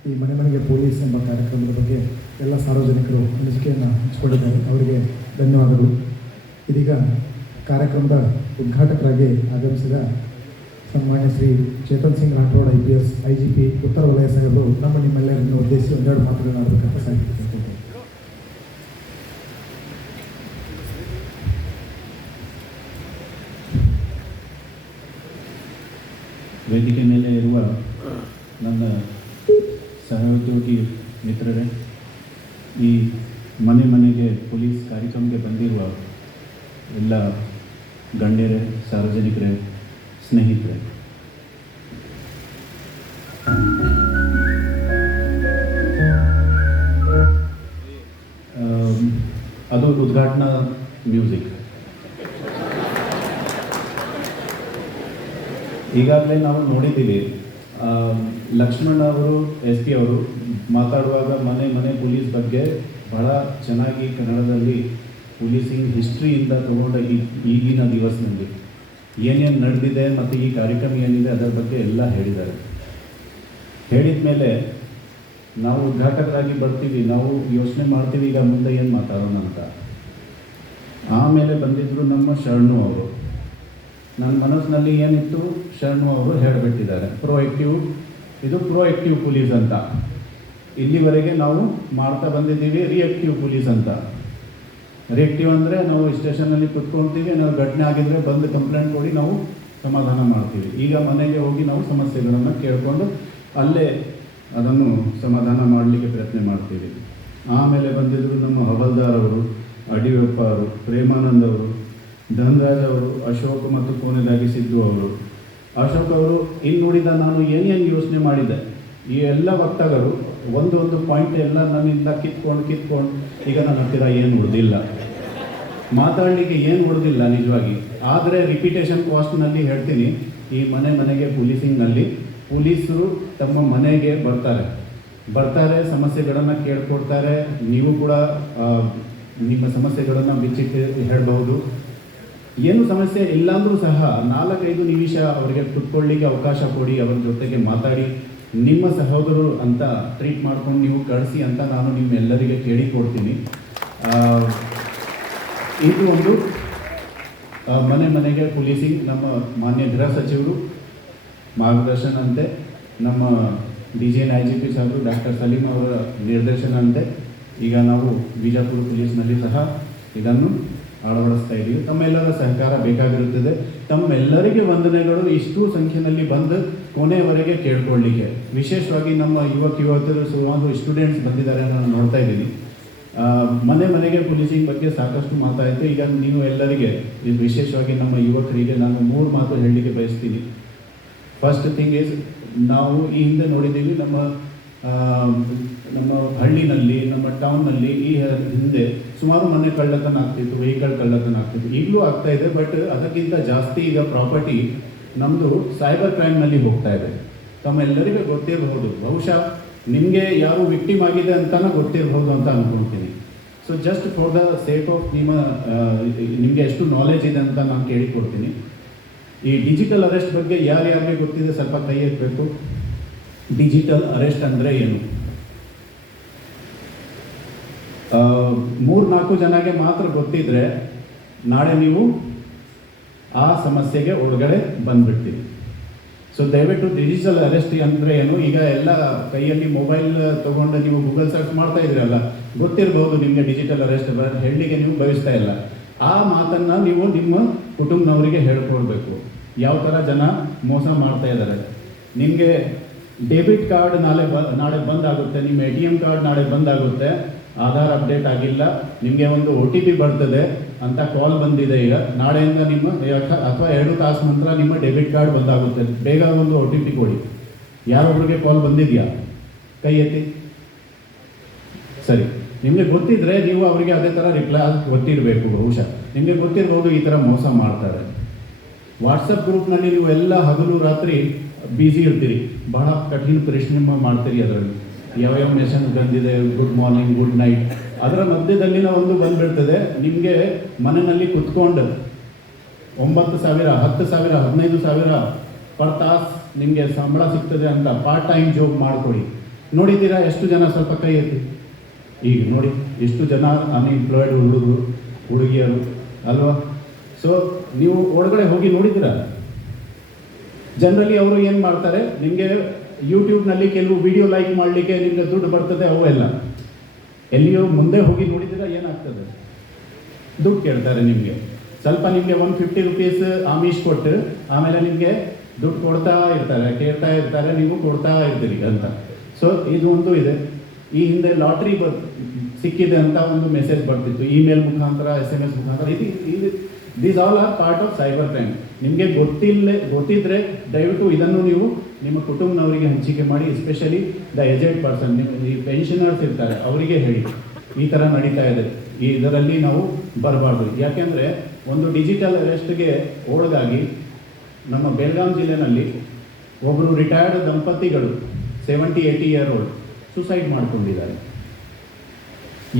ಈ ಮನೆಗೆ ಪೊಲೀಸ್ ಎಂಬ ಕಾರ್ಯಕ್ರಮದ ಬಗ್ಗೆ ಎಲ್ಲ ಸಾರ್ವಜನಿಕರು ಅನಿಸಿಕೆಯನ್ನು ಹಂಚಿಕೊಂಡಿದ್ದಾರೆ. ಅವರಿಗೆ ಧನ್ಯವಾದಗಳು. ಇದೀಗ ಕಾರ್ಯಕ್ರಮದ ಉದ್ಘಾಟಕರಾಗಿ ಆಗಮಿಸಿದ ಸನ್ಮಾನ್ಯ ಶ್ರೀ ಚೇತನ್ ಸಿಂಗ್ ರಾಠೋಡ್ IPS IGP ಉತ್ತರ ವಲಯ ಸಾಹೇಬರು ನಿಮ್ಮೆಲ್ಲರನ್ನು ಉದ್ದೇಶಿಸಿ ಒಂದೆರಡು ಮಾತುಗಳನ್ನು ಆಡಬೇಕಂತ ಸಾಹಿತ್ಯ. ವೇದಿಕೆ ಮೇಲೆ ಇರುವ ನನ್ನ ಸಹೋದ್ಯೋಗಿ ಮಿತ್ರರೇ, ಈ ಮನೆಗೆ ಪೊಲೀಸ್ ಕಾರ್ಯಕ್ರಮಕ್ಕೆ ಬಂದಿರುವ ಎಲ್ಲ ಗಣ್ಯರೇ, ಸಾರ್ವಜನಿಕರೇ, ಸ್ನೇಹಿತರೆ, ಅದು ಉದ್ಘಾಟನಾ ಮ್ಯೂಸಿಕ್. ಈಗಾಗಲೇ ನಾವು ನೋಡಿದ್ದೀವಿ, ಲಕ್ಷ್ಮಣ್ ಅವರು SP ಅವರು ಮಾತಾಡುವಾಗ ಮನೆ ಪೊಲೀಸ್ ಬಗ್ಗೆ ಬಹಳ ಚೆನ್ನಾಗಿ ಕನ್ನಡದಲ್ಲಿ ಪೊಲೀಸಿಂಗ್ ಹಿಸ್ಟ್ರಿಯಿಂದ ತಗೊಂಡ ಈಗಿನ ದಿವಸದಲ್ಲಿ ಏನೇನು ನಡೆದಿದೆ ಮತ್ತು ಈ ಕಾರ್ಯಕ್ರಮ ಏನಿದೆ ಅದರ ಬಗ್ಗೆ ಎಲ್ಲ ಹೇಳಿದ್ದಾರೆ. ಹೇಳಿದ ಮೇಲೆ ನಾವು ಉದ್ಘಾಟಕರಾಗಿ ಬರ್ತೀವಿ, ನಾವು ಯೋಚನೆ ಮಾಡ್ತೀವಿ ಈಗ ಮುಂದೆ ಏನು ಮಾತಾಡೋಣ ಅಂತ. ಆಮೇಲೆ ಬಂದಿದ್ದರು ನಮ್ಮ ಶರಣು ಅವರು. ನನ್ನ ಮನಸ್ಸಿನಲ್ಲಿ ಏನಿತ್ತು, ಶರಣು ಅವರು ಹೇಳಿಬಿಟ್ಟಿದ್ದಾರೆ ಇದು ಪ್ರೋಆಕ್ಟಿವ್ ಪೊಲೀಸ್ ಅಂತ. ಇಲ್ಲಿವರೆಗೆ ನಾವು ಮಾಡ್ತಾ ಬಂದಿದ್ದೀವಿ ರಿಯಾಕ್ಟಿವ್ ಪೊಲೀಸ್ ಅಂತ. ರಿಯಾಕ್ಟಿವ್ ಅಂದರೆ ನಾವು ಸ್ಟೇಷನಲ್ಲಿ ಕುತ್ಕೊಳ್ತೀವಿ, ನಾವು ಘಟನೆ ಆಗಿದ್ದರೆ ಬಂದು ಕಂಪ್ಲೇಂಟ್ ಕೊಡಿ, ನಾವು ಸಮಾಧಾನ ಮಾಡ್ತೀವಿ. ಈಗ ಮನೆಗೆ ಹೋಗಿ ನಾವು ಸಮಸ್ಯೆಗಳನ್ನು ಕೇಳಿಕೊಂಡು ಅಲ್ಲೇ ಅದನ್ನು ಸಮಾಧಾನ ಮಾಡಲಿಕ್ಕೆ ಪ್ರಯತ್ನ ಮಾಡ್ತೀವಿ. ಆಮೇಲೆ ಬಂದಿದ್ದರು ನಮ್ಮ ಹವಲ್ದಾರ್ ಅವರು, ಯಡಿಯೂರಪ್ಪ ಅವರು, ಪ್ರೇಮಾನಂದ್ ಅವರು, ಧನರಾಜ್ ಅವರು, ಅಶೋಕ್ ಮತ್ತು ಕೋನೆದಾಗಿ ಸಿದ್ದು ಅವರು. ಅಶೋಕ್ ಅವರು ಇಲ್ಲಿ ನೋಡಿದ ನಾನು ಏನೇನು ಯೋಚನೆ ಮಾಡಿದ್ದೆ, ಈ ಎಲ್ಲ ವಕ್ತಾಗರು ಒಂದು ಪಾಯಿಂಟ್ ಎಲ್ಲ ನನ್ನಿಂದ ಕಿತ್ಕೊಂಡು ಈಗ ನನ್ನ ಹತ್ತಿರ ಏನು ಉಳಿದಿಲ್ಲ, ಮಾತಾಡಲಿಕ್ಕೆ ಏನು ಉಳಿದಿಲ್ಲ ನಿಜವಾಗಿ. ಆದರೆ ರಿಪಿಟೇಷನ್ ಕಾಸ್ಟ್ನಲ್ಲಿ ಹೇಳ್ತೀನಿ, ಈ ಮನೆಗೆ ಪೊಲೀಸಿಂಗ್ನಲ್ಲಿ ಪೊಲೀಸರು ತಮ್ಮ ಮನೆಗೆ ಬರ್ತಾರೆ, ಸಮಸ್ಯೆಗಳನ್ನು ಕೇಳ್ಕೊಡ್ತಾರೆ. ನೀವು ಕೂಡ ನಿಮ್ಮ ಸಮಸ್ಯೆಗಳನ್ನು ಬಿಚ್ಚಿಟ್ಟು ಹೇಳಬಹುದು. ಏನು ಸಮಸ್ಯೆ ಇಲ್ಲಾಂದ್ರೂ ಸಹ 4-5 ನಿಮಿಷ ಅವರಿಗೆ ಕುತ್ಕೊಳ್ಳಿಕ್ಕೆ ಅವಕಾಶ ಕೊಡಿ, ಅವರ ಜೊತೆಗೆ ಮಾತಾಡಿ, ನಿಮ್ಮ ಸಹೋದರರು ಅಂತ ಟ್ರೀಟ್ ಮಾಡ್ಕೊಂಡು ನೀವು ಕಳಿಸಿ ಅಂತ ನಾನು ನಿಮ್ಮೆಲ್ಲರಿಗೆ ಕೇಳಿಕೊಡ್ತೀನಿ. ಇದು ಒಂದು ಮನೆಗೆ ಪೊಲೀಸಿಂಗ್ ನಮ್ಮ ಮಾನ್ಯ ಗೃಹ ಸಚಿವರು ಮಾರ್ಗದರ್ಶನ ಅಂತೆ, ನಮ್ಮ DGN IGP ಸಾಹೇಬರು ಡಾಕ್ಟರ್ ಸಲೀಂ ಅವರ ನಿರ್ದೇಶನ ಅಂತೆ ಈಗ ನಾವು ಬಿಜಾಪುರ ಪೊಲೀಸ್ನಲ್ಲಿ ಸಹ ಇದನ್ನು ಅಳವಡಿಸ್ತಾ ಇದ್ದೀವಿ. ತಮ್ಮೆಲ್ಲರ ಸಹಕಾರ ಬೇಕಾಗಿರುತ್ತದೆ. ತಮ್ಮೆಲ್ಲರಿಗೆ ವಂದನೆಗಳು. ಇಷ್ಟು ಸಂಖ್ಯೆಯಲ್ಲಿ ಬಂದು ಕೊನೆಯವರೆಗೆ ಕೇಳ್ಕೊಳ್ಳಿಕ್ಕೆ, ವಿಶೇಷವಾಗಿ ನಮ್ಮ ಯುವತಿಯರು ಸುಮಾರು ಸ್ಟೂಡೆಂಟ್ಸ್ ಬಂದಿದ್ದಾರೆ, ನಾನು ನೋಡ್ತಾ ಇದ್ದೀನಿ. ಮನೆಗೆ ಪೊಲೀಸಿಂಗ್ ಬಗ್ಗೆ ಸಾಕಷ್ಟು ಮಾತಾಯಿತು. ಈಗ ನೀವು ಎಲ್ಲರಿಗೆ, ವಿಶೇಷವಾಗಿ ನಮ್ಮ ಯುವಕರಿಗೆ ನಾನು 3 ಮಾತು ಹೇಳಲಿಕ್ಕೆ ಬಯಸ್ತೀನಿ. ಫಸ್ಟ್ ಥಿಂಗ್ ಈಸ್, ನಾವು ಈ ಹಿಂದೆ ನೋಡಿದ್ದೀವಿ ನಮ್ಮ ಹಳ್ಳಿನಲ್ಲಿ, ನಮ್ಮ ಟೌನ್ನಲ್ಲಿ ಈ ಹಿಂದೆ ಸುಮಾರು ಮನೆ ಕಳ್ಳತನ ಆಗ್ತಿತ್ತು, ವೆಹಿಕಲ್ ಕಳ್ಳತನ ಆಗ್ತಿತ್ತು, ಈಗಲೂ ಆಗ್ತಾ ಇದೆ. ಬಟ್ ಅದಕ್ಕಿಂತ ಜಾಸ್ತಿ ಈಗ ಪ್ರಾಪರ್ಟಿ ನಮ್ಮದು ಸೈಬರ್ ಕ್ರೈಮ್ನಲ್ಲಿ ಹೋಗ್ತಾ ಇದೆ. ತಮ್ಮೆಲ್ಲರಿಗೂ ಗೊತ್ತಿರಬಹುದು, ಬಹುಶಃ ನಿಮಗೆ ಯಾರು ವಿಕ್ಟಿಮ್ ಆಗಿದೆ ಅಂತಲೂ ಗೊತ್ತಿರಬಹುದು ಅಂತ ಅಂದ್ಕೊಳ್ತೀನಿ. So just for the sake of ನಿಮಗೆ ಎಷ್ಟು ನಾಲೆಜ್ ಇದೆ ಅಂತ ನಾನು ಕೇಳಿಕೊಡ್ತೀನಿ. ಈ ಡಿಜಿಟಲ್ ಅರೆಸ್ಟ್ ಬಗ್ಗೆ ಯಾರ್ಯಾರಿಗೆ ಗೊತ್ತಿದೆ ಸ್ವಲ್ಪ ಕೈ ಎತ್ತಬೇಕು. ಡಿಜಿಟಲ್ ಅರೆಸ್ಟ್ ಅಂದರೆ ಏನು? 3-4 ಜನಗೆ ಮಾತ್ರ ಗೊತ್ತಿದ್ರೆ ನಾಳೆ ನೀವು ಆ ಸಮಸ್ಯೆಗೆ ಒಳಗಡೆ ಬಂದ್ಬಿಡ್ತೀವಿ. ಸೊ ದಯವಿಟ್ಟು ಡಿಜಿಟಲ್ ಅರೆಸ್ಟ್ ಅಂದರೆ ಏನು? ಈಗ ಎಲ್ಲ ಕೈಯಲ್ಲಿ ಮೊಬೈಲ್ ತೊಗೊಂಡು ನೀವು ಗೂಗಲ್ ಸರ್ಚ್ ಮಾಡ್ತಾ ಇದ್ದೀರಲ್ಲ, ಗೊತ್ತಿರಬಹುದು ನಿಮಗೆ ಡಿಜಿಟಲ್ ಅರೆಸ್ಟ್ ಹೇಳಲಿಕ್ಕೆ ನೀವು ಬಯಸ್ತಾ ಇಲ್ಲ. ಆ ಮಾತನ್ನು ನೀವು ನಿಮ್ಮ ಕುಟುಂಬದವರಿಗೆ ಹೇಳ್ಕೊಡ್ಬೇಕು. ಯಾವ ಥರ ಜನ ಮೋಸ ಮಾಡ್ತಾ ಇದ್ದಾರೆ. ನಿಮಗೆ ಡೆಬಿಟ್ ಕಾರ್ಡ್ ನಾಳೆ ಬಂದಾಗುತ್ತೆ, ನಿಮ್ಮ ATM ಕಾರ್ಡ್ ನಾಳೆ ಬಂದಾಗುತ್ತೆ, ಆಧಾರ್ ಅಪ್ಡೇಟ್ ಆಗಿಲ್ಲ, ನಿಮಗೆ ಒಂದು OTP ಬರ್ತದೆ ಅಂತ ಕಾಲ್ ಬಂದಿದೆ. ಈಗ ನಾಳೆಯಿಂದ ನಿಮ್ಮ ಅಥವಾ 2 ತಾಸು ನಂತರ ನಿಮ್ಮ ಡೆಬಿಟ್ ಕಾರ್ಡ್ ಬಂದಾಗುತ್ತೆ, ಬೇಗ ಒಂದು OTP ಕೊಡಿ. ಯಾರೊಬ್ರಿಗೆ ಕಾಲ್ ಬಂದಿದೆಯಾ? ಕೈ ಎತ್ತಿ. ಸರಿ, ನಿಮಗೆ ಗೊತ್ತಿದ್ರೆ ನೀವು ಅವರಿಗೆ ಅದೇ ಥರ ರಿಪ್ಲೈ ಗೊತ್ತಿರಬೇಕು. ಬಹುಶಃ ನಿಮಗೆ ಗೊತ್ತಿರ್ಬೋದು ಈ ಥರ ಮೋಸ ಮಾಡ್ತಾರೆ. ವಾಟ್ಸಪ್ ಗ್ರೂಪ್ನಲ್ಲಿ ನೀವು ಎಲ್ಲ ಹಗಲು ರಾತ್ರಿ ಬ್ಯುಸಿ ಇರ್ತೀರಿ, ಬಹಳ ಕಠಿಣ ಪರಿಶ್ರಮ ಮಾಡ್ತೀರಿ. ಅದರಲ್ಲಿ ಯಾವ್ಯಾವ ಮೆಸೇಜ್ ಬಂದಿದೆ, ಗುಡ್ ಮಾರ್ನಿಂಗ್, ಗುಡ್ ನೈಟ್, ಅದರ ಮಧ್ಯದಲ್ಲಿನ ಒಂದು ಬಂದುಬಿಡ್ತದೆ. ನಿಮಗೆ ಮನೆಯಲ್ಲಿ ಕುತ್ಕೊಂಡು 9,000, 10,000, 15,000 ಪರ್ ತಾಸು ನಿಮಗೆ ಸಂಬಳ ಸಿಗ್ತದೆ ಅಂತ ಪಾರ್ಟ್ ಟೈಮ್ ಜಾಬ್ ಮಾಡಿಕೊಡಿ. ನೋಡಿದ್ದೀರಾ ಎಷ್ಟು ಜನ? ಸ್ವಲ್ಪ ಕೈ ಎತ್ತಿ. ಈಗ ನೋಡಿ ಎಷ್ಟು ಜನ ಅನ್ಎಂಪ್ಲಾಯ್ಡ್ ಹುಡುಗರು ಹುಡುಗಿಯರು ಅಲ್ವಾ? ಸೊ ನೀವು ಒಳಗಡೆ ಹೋಗಿ ನೋಡಿದ್ದೀರಾ? ಜನರಲಿ ಅವರು ಏನು ಮಾಡ್ತಾರೆ, ನಿಮಗೆ ಯೂಟ್ಯೂಬ್ನಲ್ಲಿ ಕೆಲವು ವಿಡಿಯೋ ಲೈಕ್ ಮಾಡಲಿಕ್ಕೆ ನಿಮಗೆ ದುಡ್ಡು ಬರ್ತದೆ, ಅವೆಲ್ಲ ಎಲ್ಲಿಯೋ ಮುಂದೆ ಹೋಗಿ ನೋಡಿದ್ದೀರಾ ಏನಾಗ್ತದೆ? ದುಡ್ಡು ಕೇಳ್ತಾರೆ ನಿಮಗೆ. ಸ್ವಲ್ಪ ನಿಮಗೆ 150 ರೂಪೀಸ್ ಆಮಿಷ್ ಕೊಟ್ಟು ಆಮೇಲೆ ನಿಮಗೆ ದುಡ್ಡು ಕೊಡ್ತಾ ಇರ್ತಾರೆ, ಕೇಳ್ತಾ ಇರ್ತಾರೆ, ನೀವು ಕೊಡ್ತಾ ಇರ್ತೀರಿ ಅಂತ. ಸೊ ಇದು ಒಂದು ಇದೆ. ಈ ಹಿಂದೆ ಲಾಟ್ರಿ ಸಿಕ್ಕಿದೆ ಅಂತ ಒಂದು ಮೆಸೇಜ್ ಬರ್ತಿತ್ತು, ಇಮೇಲ್ ಮುಖಾಂತರ, SMS ಮುಖಾಂತರ. These all are part of cyber crime. ನಿಮಗೆ ಗೊತ್ತಿದ್ರೆ ದಯವಿಟ್ಟು ಇದನ್ನು ನೀವು ನಿಮ್ಮ ಕುಟುಂಬದವರಿಗೆ ಹಂಚಿಕೆ ಮಾಡಿ. ಎಸ್ಪೆಷಲಿ ದ ಏಜೆಡ್ ಪರ್ಸನ್, ಈ ಪೆನ್ಷನರ್ಸ್ ಇರ್ತಾರೆ, ಅವರಿಗೆ ಹೇಳಿ ಈ ಥರ ನಡೀತಾ ಇದೆ, ಇದರಲ್ಲಿ ನಾವು ಬರಬಾರ್ದು. ಯಾಕೆಂದರೆ ಒಂದು ಡಿಜಿಟಲ್ ಅರೆಸ್ಟ್ಗೆ ಒಳಗಾಗಿ ನಮ್ಮ ಬೆಳಗಾಂ ಜಿಲ್ಲೆನಲ್ಲಿ ಒಬ್ಬರು ರಿಟೈರ್ಡ್ ದಂಪತಿಗಳು 70-80 ಇಯರ್ ಓಲ್ಡ್ ಸುಸೈಡ್ ಮಾಡ್ಕೊಂಡಿದ್ದಾರೆ.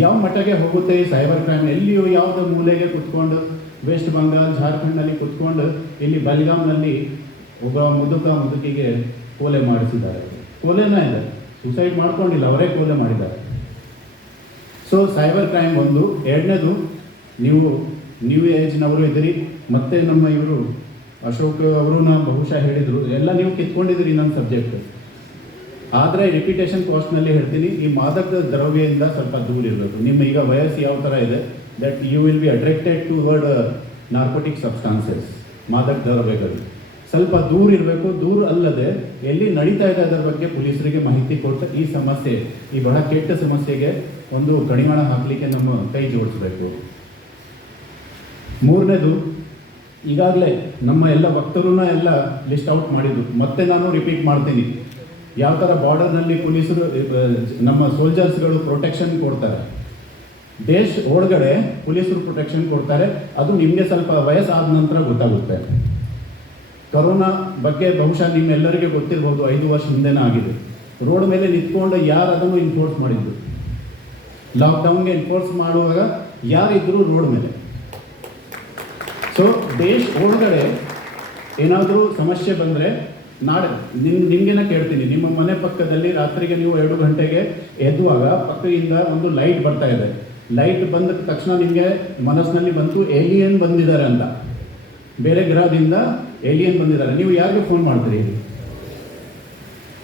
ಯಾವ ಮಟ್ಟಕ್ಕೆ ಹೋಗುತ್ತೆ ಈ ಸೈಬರ್ ಕ್ರೈಮ್? ಎಲ್ಲಿಯೋ ಯಾವುದೋ ಮೂಲೆಗೆ ಕುತ್ಕೊಂಡು ವೆಸ್ಟ್ ಬಂಗಾಲ್, ಜಾರ್ಖಂಡ್ನಲ್ಲಿ ಕುತ್ಕೊಂಡು ಇಲ್ಲಿ ಬೆಳಗಾಂನಲ್ಲಿ ಒಬ್ಬ ಮುದುಕಿಗೆ ಕೊಲೆ ಮಾಡಿಸಿದ್ದಾರೆ. ಕೊಲೆನೇ ಇದೆ, ಸುಸೈಡ್ ಮಾಡ್ಕೊಂಡಿಲ್ಲ, ಅವರೇ ಕೊಲೆ ಮಾಡಿದ್ದಾರೆ. ಸೊ ಸೈಬರ್ ಕ್ರೈಮ್ ಒಂದು. ಎರಡನೇದು, ನೀವು ನ್ಯೂ ಏಜ್ನವರು ಇದ್ದೀರಿ, ಮತ್ತು ನಮ್ಮ ಇವರು ಅಶೋಕ್ ಅವರು ಬಹುಶಃ ಹೇಳಿದರು, ಎಲ್ಲ ನೀವು ಕಿತ್ಕೊಂಡಿದ್ದೀರಿ ನನ್ನ ಸಬ್ಜೆಕ್ಟ್. ಆದರೆ ರಿಪಿಟೇಷನ್ ಕಾಸ್ಟ್ನಲ್ಲಿ ಹೇಳ್ತೀನಿ, ಈ ಮಾದಕ ದ್ರವ್ಯದಿಂದ ಸ್ವಲ್ಪ ದೂರ ಇರಬೇಕು. ನಿಮ್ಮ ಈಗ ವಯಸ್ಸು ಯಾವ ಥರ ಇದೆ, that you will be attracted toward narcotic substances, ಮಾದಕ ದ್ರವ್ಯಗಳು. ಸ್ವಲ್ಪ ದೂರ ಇರಬೇಕು. ದೂರ ಅಲ್ಲದೆ ಎಲ್ಲಿ ನಡೀತಾ ಇದೆ ಅದರ ಬಗ್ಗೆ ಪೊಲೀಸರಿಗೆ ಮಾಹಿತಿ ಕೊಟ್ಟು ಈ ಸಮಸ್ಯೆ, ಈ ಬಹಳ ಕೆಟ್ಟ ಸಮಸ್ಯೆಗೆ ಒಂದು ಕಡಿವಾಣ ಹಾಕಲಿಕ್ಕೆ ನಮ್ಮ ಕೈ ಜೋಡಿಸಬೇಕು. ಮೂರನೇದು, ಈಗಾಗಲೇ ನಮ್ಮ ಎಲ್ಲ ವಕ್ತರನ್ನ ಎಲ್ಲ ಲಿಸ್ಟ್ ಔಟ್ ಮಾಡಿದ್ದು, ಮತ್ತೆ ನಾನು ರಿಪೀಟ್ ಮಾಡ್ತೀನಿ. ಯಾವ ಥರ ಬಾರ್ಡರ್ನಲ್ಲಿ ಪೊಲೀಸರು ನಮ್ಮ ಸೋಲ್ಜರ್ಸ್ಗಳು ಪ್ರೊಟೆಕ್ಷನ್ ಕೊಡ್ತಾರೆ, ದೇಶ ಒಳಗಡೆ ಪೊಲೀಸರು ಪ್ರೊಟೆಕ್ಷನ್ ಕೊಡ್ತಾರೆ. ಅದು ನಿಮಗೆ ಸ್ವಲ್ಪ ವಯಸ್ಸಾದ ನಂತರ ಗೊತ್ತಾಗುತ್ತೆ. ಕೊರೋನಾ ಬಗ್ಗೆ ಬಹುಶಃ ನಿಮ್ಮೆಲ್ಲರಿಗೆ ಗೊತ್ತಿರ್ಬೋದು, 5 ವರ್ಷ ಹಿಂದೆನೇ ಆಗಿದೆ. ರೋಡ್ ಮೇಲೆ ನಿಂತ್ಕೊಂಡು ಯಾರು ಅದನ್ನು ಎನ್ಫೋರ್ಸ್ ಮಾಡಿದ್ದು? ಲಾಕ್ಡೌನ್ಗೆ ಎನ್ಫೋರ್ಸ್ ಮಾಡುವಾಗ ಯಾರಿದ್ರು ರೋಡ್ ಮೇಲೆ? ಸೊ ದೇಶ ಒಳಗಡೆ ಏನಾದರೂ ಸಮಸ್ಯೆ ಬಂದರೆ ನಾಳೆ ನಿಮಗೇನ ಕೇಳ್ತೀನಿ, ನಿಮ್ಮ ಮನೆ ಪಕ್ಕದಲ್ಲಿ ರಾತ್ರಿಗೆ ನೀವು 2 ಗಂಟೆಗೆ ಎದ್ದುವಾಗ ಪಕ್ಕದಿಂದ ಒಂದು ಲೈಟ್ ಬರ್ತಾ ಇದೆ. ಲೈಟ್ ಬಂದ ತಕ್ಷಣ ನಿಮಗೆ ಮನಸ್ಸಿನಲ್ಲಿ ಬಂತು ಏಲಿಯನ್ ಬಂದಿದ್ದಾರೆ ಅಂತ, ಬೇರೆ ಗ್ರಹದಿಂದ ಏಲಿಯನ್ ಬಂದಿದ್ದಾರೆ. ನೀವು ಯಾರಿಗೆ ಫೋನ್ ಮಾಡ್ತೀರಿ?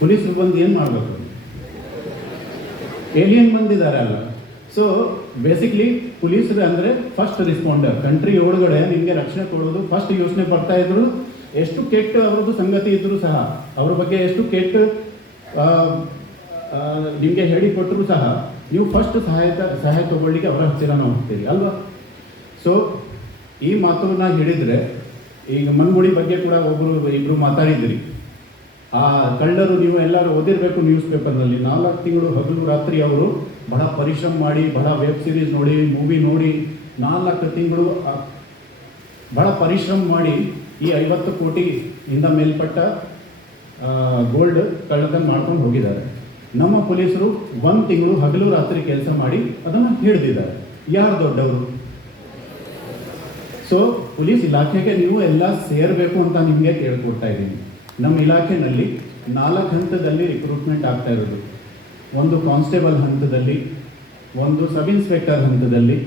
ಪೊಲೀಸರು ಬಂದು ಏನು ಮಾಡಬೇಕು? ಏಲಿಯನ್ ಬಂದಿದ್ದಾರೆ ಅಲ್ಲ. ಸೊ ಬೇಸಿಕ್ಲಿ ಪೊಲೀಸರು ಅಂದರೆ ಫಸ್ಟ್ ರೆಸ್ಪಾಂಡರ್. ಕಂಟ್ರಿ ಒಳಗಡೆ ನಿಮಗೆ ರಕ್ಷಣೆ ಕೊಡೋದು ಫಸ್ಟ್ ಯೋಚನೆ ಬರ್ತಾ ಇದ್ರು. ಎಷ್ಟು ಕೆಟ್ಟ ಅವ್ರದ್ದು ಸಂಗತಿ ಇದ್ದರೂ ಸಹ, ಅವ್ರ ಬಗ್ಗೆ ಎಷ್ಟು ಕೆಟ್ಟ ನಿಮಗೆ ಹೇಳಿಕೊಟ್ಟರು ಸಹ ನೀವು ಫಸ್ಟ್ ಸಹಾಯ ತಗೊಳ್ಳಿಕ್ಕೆ ಅವರ ಹತ್ತಿರ ನಾವು ಹೋಗ್ತೀರಿ ಅಲ್ವಾ? ಸೊ ಈ ಮಾತನ್ನ ಹೇಳಿದರೆ, ಈಗ ಮನ್ಗುಳಿ ಬಗ್ಗೆ ಕೂಡ ಇಬ್ಬರು ಮಾತಾಡಿದ್ದೀರಿ. ಆ ಕಳ್ಳರು ನೀವು ಎಲ್ಲರೂ ಓದಿರಬೇಕು ನ್ಯೂಸ್ ಪೇಪರ್ನಲ್ಲಿ. 4 ತಿಂಗಳು ಹಗಲು ರಾತ್ರಿ ಅವರು ಬಹಳ ಪರಿಶ್ರಮ ಮಾಡಿ, ಬಹಳ ವೆಬ್ ಸೀರೀಸ್ ನೋಡಿ, ಮೂವಿ ನೋಡಿ, 4 ತಿಂಗಳು ಬಹಳ ಪರಿಶ್ರಮ ಮಾಡಿ ಈ 50 ಕೋಟಿಯಿಂದ ಮೇಲ್ಪಟ್ಟ ಗೋಲ್ಡ್ ಕಳ್ಳತನ ಮಾಡ್ಕೊಂಡು ಹೋಗಿದ್ದಾರೆ. ನಮ್ಮ ಪೊಲೀಸರು 1 ತಿಂಗಳು ಹಗಲು ರಾತ್ರಿ ಕೆಲಸ ಮಾಡಿ ಅದನ್ನು ಹಿಡಿದಿದ್ದಾರೆ. ಯಾರು ದೊಡ್ಡವರು? ಸೊ ಸೊ ಪೊಲೀಸ್ ಇಲಾಖೆಗೆ ನೀವು ಎಲ್ಲ ಸೇರಬೇಕು ಅಂತ ನಿಮಗೆ ಕೇಳ್ಕೊಡ್ತಾ ಇದ್ದೀನಿ. ನಮ್ಮ ಇಲಾಖೆಯಲ್ಲಿ 4 ಹಂತದಲ್ಲಿ ರಿಕ್ರೂಟ್ಮೆಂಟ್ ಆಗ್ತಾ ಇರೋದು. ಒಂದು ಕಾನ್ಸ್ಟೇಬಲ್ ಹಂತದಲ್ಲಿ, ಒಂದು ಸಬ್ ಇನ್ಸ್ಪೆಕ್ಟರ್ ಹಂತದಲ್ಲಿ,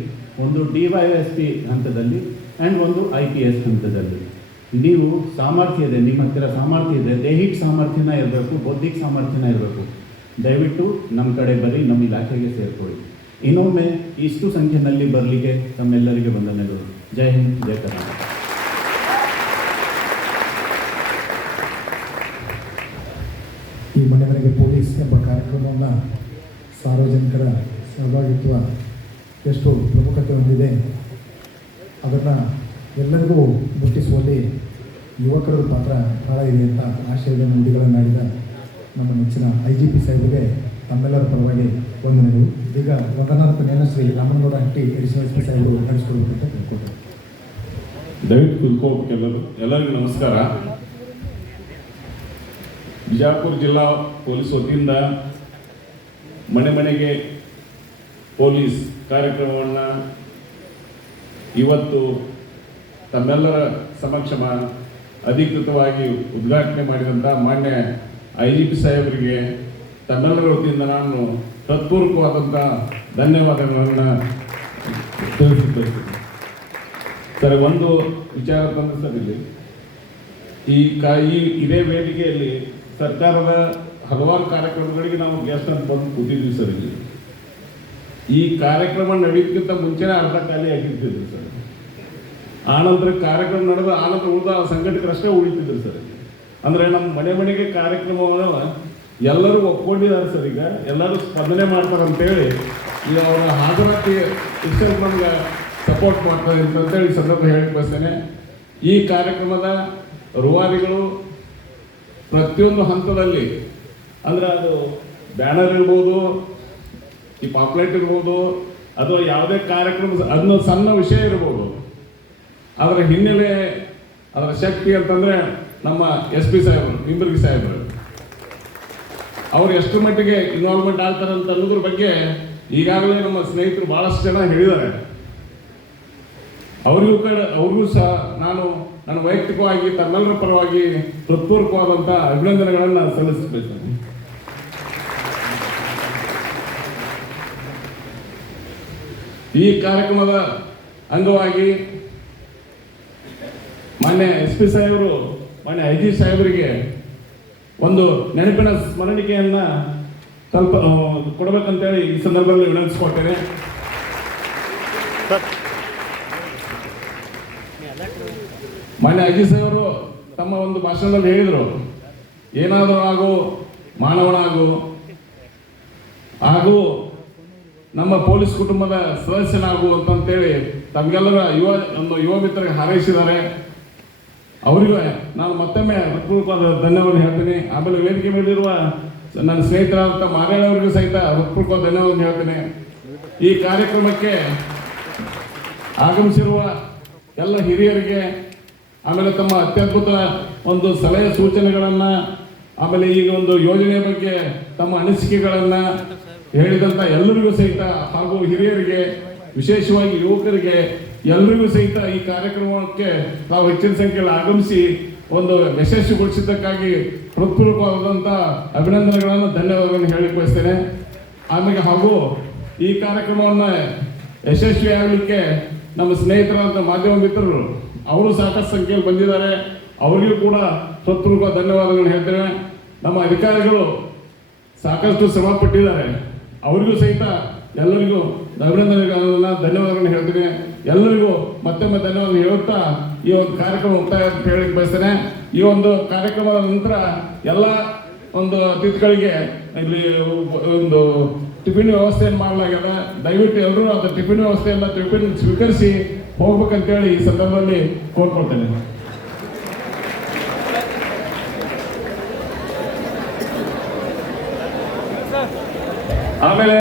ಒಂದು DYSP ಹಂತದಲ್ಲಿ ಆ್ಯಂಡ್ ಒಂದು IPS ಹಂತದಲ್ಲಿ. ನೀವು ಸಾಮರ್ಥ್ಯ ಇದೆ, ನಿಮ್ಮ ಹತ್ತಿರ ಸಾಮರ್ಥ್ಯ ಇದೆ, ದೈಹಿಕ ಸಾಮರ್ಥ್ಯನ ಇರಬೇಕು, ಬೌದ್ಧಿಕ ಸಾಮರ್ಥ್ಯನ ಇರಬೇಕು. ದಯವಿಟ್ಟು ನಮ್ಮ ಕಡೆ ಬರೀ, ನಮ್ಮ ಇಲಾಖೆಗೆ ಸೇರ್ಕೊಳ್ಳಿ. ಇನ್ನೊಮ್ಮೆ ಇಷ್ಟು ಸಂಖ್ಯೆಯಲ್ಲಿ ಬರಲಿಕ್ಕೆ ತಮ್ಮೆಲ್ಲರಿಗೆ ವಂದನೆಗಳು. ಜೈ ಹಿಂದ್, ಜೈ ಕರ್ನಾಟಕ. ಈ ಮನೆ ಮನೆಗೆ ಪೊಲೀಸ್ ಎಂಬ ಕಾರ್ಯಕ್ರಮವನ್ನು ಸಾರ್ವಜನಿಕರ ಸಹಭಾಗಿತ್ವ ಎಷ್ಟು ಪ್ರಮುಖತೆ ಹೊಂದಿದೆ ಅದನ್ನು ಎಲ್ಲರಿಗೂ ಮುಟ್ಟಿಸುವಲ್ಲಿ ಯುವಕರ ಪಾತ್ರ ಬಹಳ ಇದೆ ಅಂತ ಆಶಯದ ನುಡಿಗಳನ್ನು ಆಡಿದ ನಮ್ಮ ನೆಚ್ಚಿನ IGP ಸಾಹೇಬರಿಗೆ ತಮ್ಮೆಲ್ಲರ ಪರವಾಗಿ ವಂದನೆಗಳು. ಈಗ ವಂದನಾರ್ಥ ನೇನಶ್ರೀ ರಾಮನಗೌಡ ಹಟ್ಟಿ ಅಡಿಷನಲ್ SP ಸಾಹೇಬರು ನಡೆಸಿಕೊಡ್ಬೇಕಂತ ಕೇಳ್ಕೊತಾರೆ. ದಯವಿಟ್ಟು ಕುತ್ಕೋಬೇಕು. ಎಲ್ಲರಿಗೂ ನಮಸ್ಕಾರ. ಬಿಜಾಪುರ ಜಿಲ್ಲಾ ಪೊಲೀಸ್ ವತಿಯಿಂದ ಮನೆ ಮನೆಗೆ ಪೊಲೀಸ್ ಕಾರ್ಯಕ್ರಮವನ್ನು ಇವತ್ತು ತಮ್ಮೆಲ್ಲರ ಸಮಕ್ಷಮ ಅಧಿಕೃತವಾಗಿ ಉದ್ಘಾಟನೆ ಮಾಡಿದಂಥ ಮಾನ್ಯ IGP ಸಾಹೇಬರಿಗೆ ತಮ್ಮೆಲ್ಲರ ವತಿಯಿಂದ ನಾನು ಹೃತ್ಪೂರ್ವಕವಾದಂಥ ಧನ್ಯವಾದಗಳನ್ನು ತಿಳಿಸುತ್ತೇನೆ. ಸರ್, ಒಂದು ವಿಚಾರ ತಂದ್ರೆ ಸರ್, ಇಲ್ಲಿ ಇದೇ ವೇದಿಕೆಯಲ್ಲಿ ಸರ್ಕಾರದ ಹಲವಾರು ಕಾರ್ಯಕ್ರಮಗಳಿಗೆ ನಾವು ಗೆಸ್ಟ್ ಅಂತ ಬಂದು ಕೂತಿದ್ವಿ ಸರ್. ಇಲ್ಲಿ ಈ ಕಾರ್ಯಕ್ರಮ ನಡೆಯೋದಕ್ಕಿಂತ ಮುಂಚೆನೇ ಅರ್ಧ ಖಾಲಿ ಆಗಿರ್ತಿದ್ರು ಸರ್. ಆನಂತರ ಕಾರ್ಯಕ್ರಮ ನಡೆದ ಆನಂತರ ಉಳಿದ ಸಂಘಟಕರಷ್ಟೇ ಉಳಿತಿದ್ರು ಸರ್. ಅಂದರೆ ನಮ್ಮ ಮನೆ ಮನೆಗೆ ಕಾರ್ಯಕ್ರಮವನ್ನು ಎಲ್ಲರೂ ಒಪ್ಕೊಂಡಿದ್ದಾರೆ ಸರ್. ಈಗ ಎಲ್ಲರೂ ಸ್ಪಂದನೆ ಮಾಡ್ತಾರೆ ಅಂತೇಳಿ ಈಗ ಅವರ ಹಾಜರಾತಿ ಇಷ್ಟೊಂದು ನಮ್ಗೆ ಸಪೋರ್ಟ್ ಮಾಡ್ತಾರೆ ಅಂತೇಳಿ ಈ ಸಂದರ್ಭ ಹೇಳಿ ಬಯಸ್ತೇನೆ. ಈ ಕಾರ್ಯಕ್ರಮದ ರೂವಾರಿಗಳು ಪ್ರತಿಯೊಂದು ಹಂತದಲ್ಲಿ, ಅಂದರೆ ಅದು ಬ್ಯಾನರ್ ಇರ್ಬೋದು, ಈ ಪಾಪ್ಲೆಟ್ ಇರ್ಬೋದು, ಅಥವಾ ಯಾವುದೇ ಕಾರ್ಯಕ್ರಮ ಅದನ್ನ ಸಣ್ಣ ವಿಷಯ ಇರ್ಬೋದು, ಅದರ ಹಿನ್ನೆಲೆ, ಅದರ ಶಕ್ತಿ ಅಂತಂದರೆ ನಮ್ಮ SP ಸಾಹೇಬರು, ನಿಂಬರ್ಗಿ ಸಾಹೇಬರು, ಅವ್ರು ಎಷ್ಟು ಮಟ್ಟಿಗೆ ಇನ್ವಾಲ್ವ್ಮೆಂಟ್ ಆಗ್ತಾರೆ ಅಂತ ಅನ್ನೋದ್ರ ಬಗ್ಗೆ ಈಗಾಗಲೇ ನಮ್ಮ ಸ್ನೇಹಿತರು ಭಾಳಷ್ಟು ಜನ ಹೇಳಿದ್ದಾರೆ. ಅವ್ರಿಗೂ ಸಹ ನಾನು ನನ್ನ ವೈಯಕ್ತಿಕವಾಗಿ ತಮ್ಮೆಲ್ಲರ ಪರವಾಗಿ ಹೃತ್ಪೂರ್ವಕವಾದಂಥ ಅಭಿನಂದನೆಗಳನ್ನು ಸಲ್ಲಿಸಬೇಕು. ಈ ಕಾರ್ಯಕ್ರಮದ ಅಂಗವಾಗಿ ಮಾನ್ಯ SP ಸಾಹೇಬರು, ಮಾನ್ಯ IG ಸಾಹೇಬರಿಗೆ ಒಂದು ನೆನಪಿನ ಸ್ಮರಣಿಕೆಯನ್ನು ಸ್ವಲ್ಪ ಕೊಡಬೇಕಂತೇಳಿ ಈ ಸಂದರ್ಭದಲ್ಲಿ ವಿನಂತಿಸ್ಕೊಳ್ತೇನೆ. ಮಾನ್ಯ IG ಸಾಹೇಬರು ತಮ್ಮ ಒಂದು ಭಾಷಣದಲ್ಲಿ ಹೇಳಿದರು, ಏನಾದರೂ ಆಗು, ಮಾನವನಾಗು, ಹಾಗೂ ನಮ್ಮ ಪೊಲೀಸ್ ಕುಟುಂಬದ ಸದಸ್ಯನಾಗು ಅಂತಂತೇಳಿ ತಮಗೆಲ್ಲರ ಯುವ ಮಿತ್ರರಿಗೆ ಹಾರೈಸಿದ್ದಾರೆ. ಅವರಿಗೂ ನಾನು ಮತ್ತೊಮ್ಮೆ ಹೃತ್ಪೂರ್ವಕವಾದ ಧನ್ಯವಾದ ಹೇಳ್ತೀನಿ. ಆಮೇಲೆ ವೇದಿಕೆ ಮೇಲಿರುವ ನನ್ನ ಸ್ನೇಹಿತರಾದಂಥ ಮಾರೇಳ್ ಅವರಿಗೂ ಸಹಿತ ಹೃತ್ಪೂರ್ವಕವಾದ ಧನ್ಯವಾದ ಹೇಳ್ತೀನಿ. ಈ ಕಾರ್ಯಕ್ರಮಕ್ಕೆ ಆಗಮಿಸಿರುವ ಎಲ್ಲ ಹಿರಿಯರಿಗೆ, ಆಮೇಲೆ ತಮ್ಮ ಅತ್ಯದ್ಭುತ ಒಂದು ಸಲಹೆ ಸೂಚನೆಗಳನ್ನು, ಆಮೇಲೆ ಈಗ ಒಂದು ಯೋಜನೆಯ ಬಗ್ಗೆ ತಮ್ಮ ಅನಿಸಿಕೆಗಳನ್ನು ಹೇಳಿದಂಥ ಎಲ್ಲರಿಗೂ ಸಹಿತ, ಹಾಗೂ ಹಿರಿಯರಿಗೆ, ವಿಶೇಷವಾಗಿ ಯುವಕರಿಗೆ ಎಲ್ಲರಿಗೂ ಸಹಿತ ಈ ಕಾರ್ಯಕ್ರಮಕ್ಕೆ ನಾವು ಹೆಚ್ಚಿನ ಸಂಖ್ಯೆಯಲ್ಲಿ ಆಗಮಿಸಿ ಒಂದು ಯಶಸ್ವಿಗೊಳಿಸಿದ್ದಕ್ಕಾಗಿ ಹೃತ್ಪೂರ್ವಕವಾದಂಥ ಅಭಿನಂದನೆಗಳನ್ನು, ಧನ್ಯವಾದಗಳನ್ನು ಹೇಳಲಿಕ್ಕೆ ಬಯಸ್ತೇನೆ. ಆಮೇಲೆ ಹಾಗೂ ಈ ಕಾರ್ಯಕ್ರಮವನ್ನು ಯಶಸ್ವಿಯಾಗಲಿಕ್ಕೆ ನಮ್ಮ ಸ್ನೇಹಿತರಾದಂಥ ಮಾಧ್ಯಮ ಮಿತ್ರರು ಅವರು ಸಾಕಷ್ಟು ಸಂಖ್ಯೆಯಲ್ಲಿ ಬಂದಿದ್ದಾರೆ. ಅವರಿಗೂ ಕೂಡ ಹೃತ್ಪೂರ್ವಕ ಧನ್ಯವಾದಗಳನ್ನು ಹೇಳ್ತೇನೆ. ನಮ್ಮ ಅಧಿಕಾರಿಗಳು ಸಾಕಷ್ಟು ಶ್ರಮ ಪಟ್ಟಿದ್ದಾರೆ, ಅವರಿಗೂ ಸಹಿತ ಎಲ್ಲರಿಗೂ ಅಭಿನಂದನೆಗಳನ್ನ, ಧನ್ಯವಾದಗಳನ್ನು ಹೇಳ್ತೀನಿ. ಎಲ್ಲರಿಗೂ ಮತ್ತೊಮ್ಮೆ ಧನ್ಯವಾದ ಹೇಳುತ್ತಾ ಈ ಒಂದು ಕಾರ್ಯಕ್ರಮ ಮುಕ್ತಾಯ ಅಂತ ಹೇಳಲಿಕ್ಕೆ ಬಯಸ್ತೇನೆ. ಈ ಒಂದು ಕಾರ್ಯಕ್ರಮದ ನಂತರ ಎಲ್ಲ ಒಂದು ಅತಿಥಿಗಳಿಗೆ ಇಲ್ಲಿ ಒಂದು ಟಿಫಿನ್ ವ್ಯವಸ್ಥೆಯನ್ನು ಮಾಡಲಾಗ್ಯದ. ದಯವಿಟ್ಟು ಎಲ್ಲರೂ ಅದು ಟಿಫಿನ್ ವ್ಯವಸ್ಥೆಯನ್ನು ಸ್ವೀಕರಿಸಿ ಹೋಗ್ಬೇಕಂತೇಳಿ ಈ ಸಂದರ್ಭದಲ್ಲಿ ಕೋರ್ಕೊಳ್ತೇನೆ. ಆಮೇಲೆ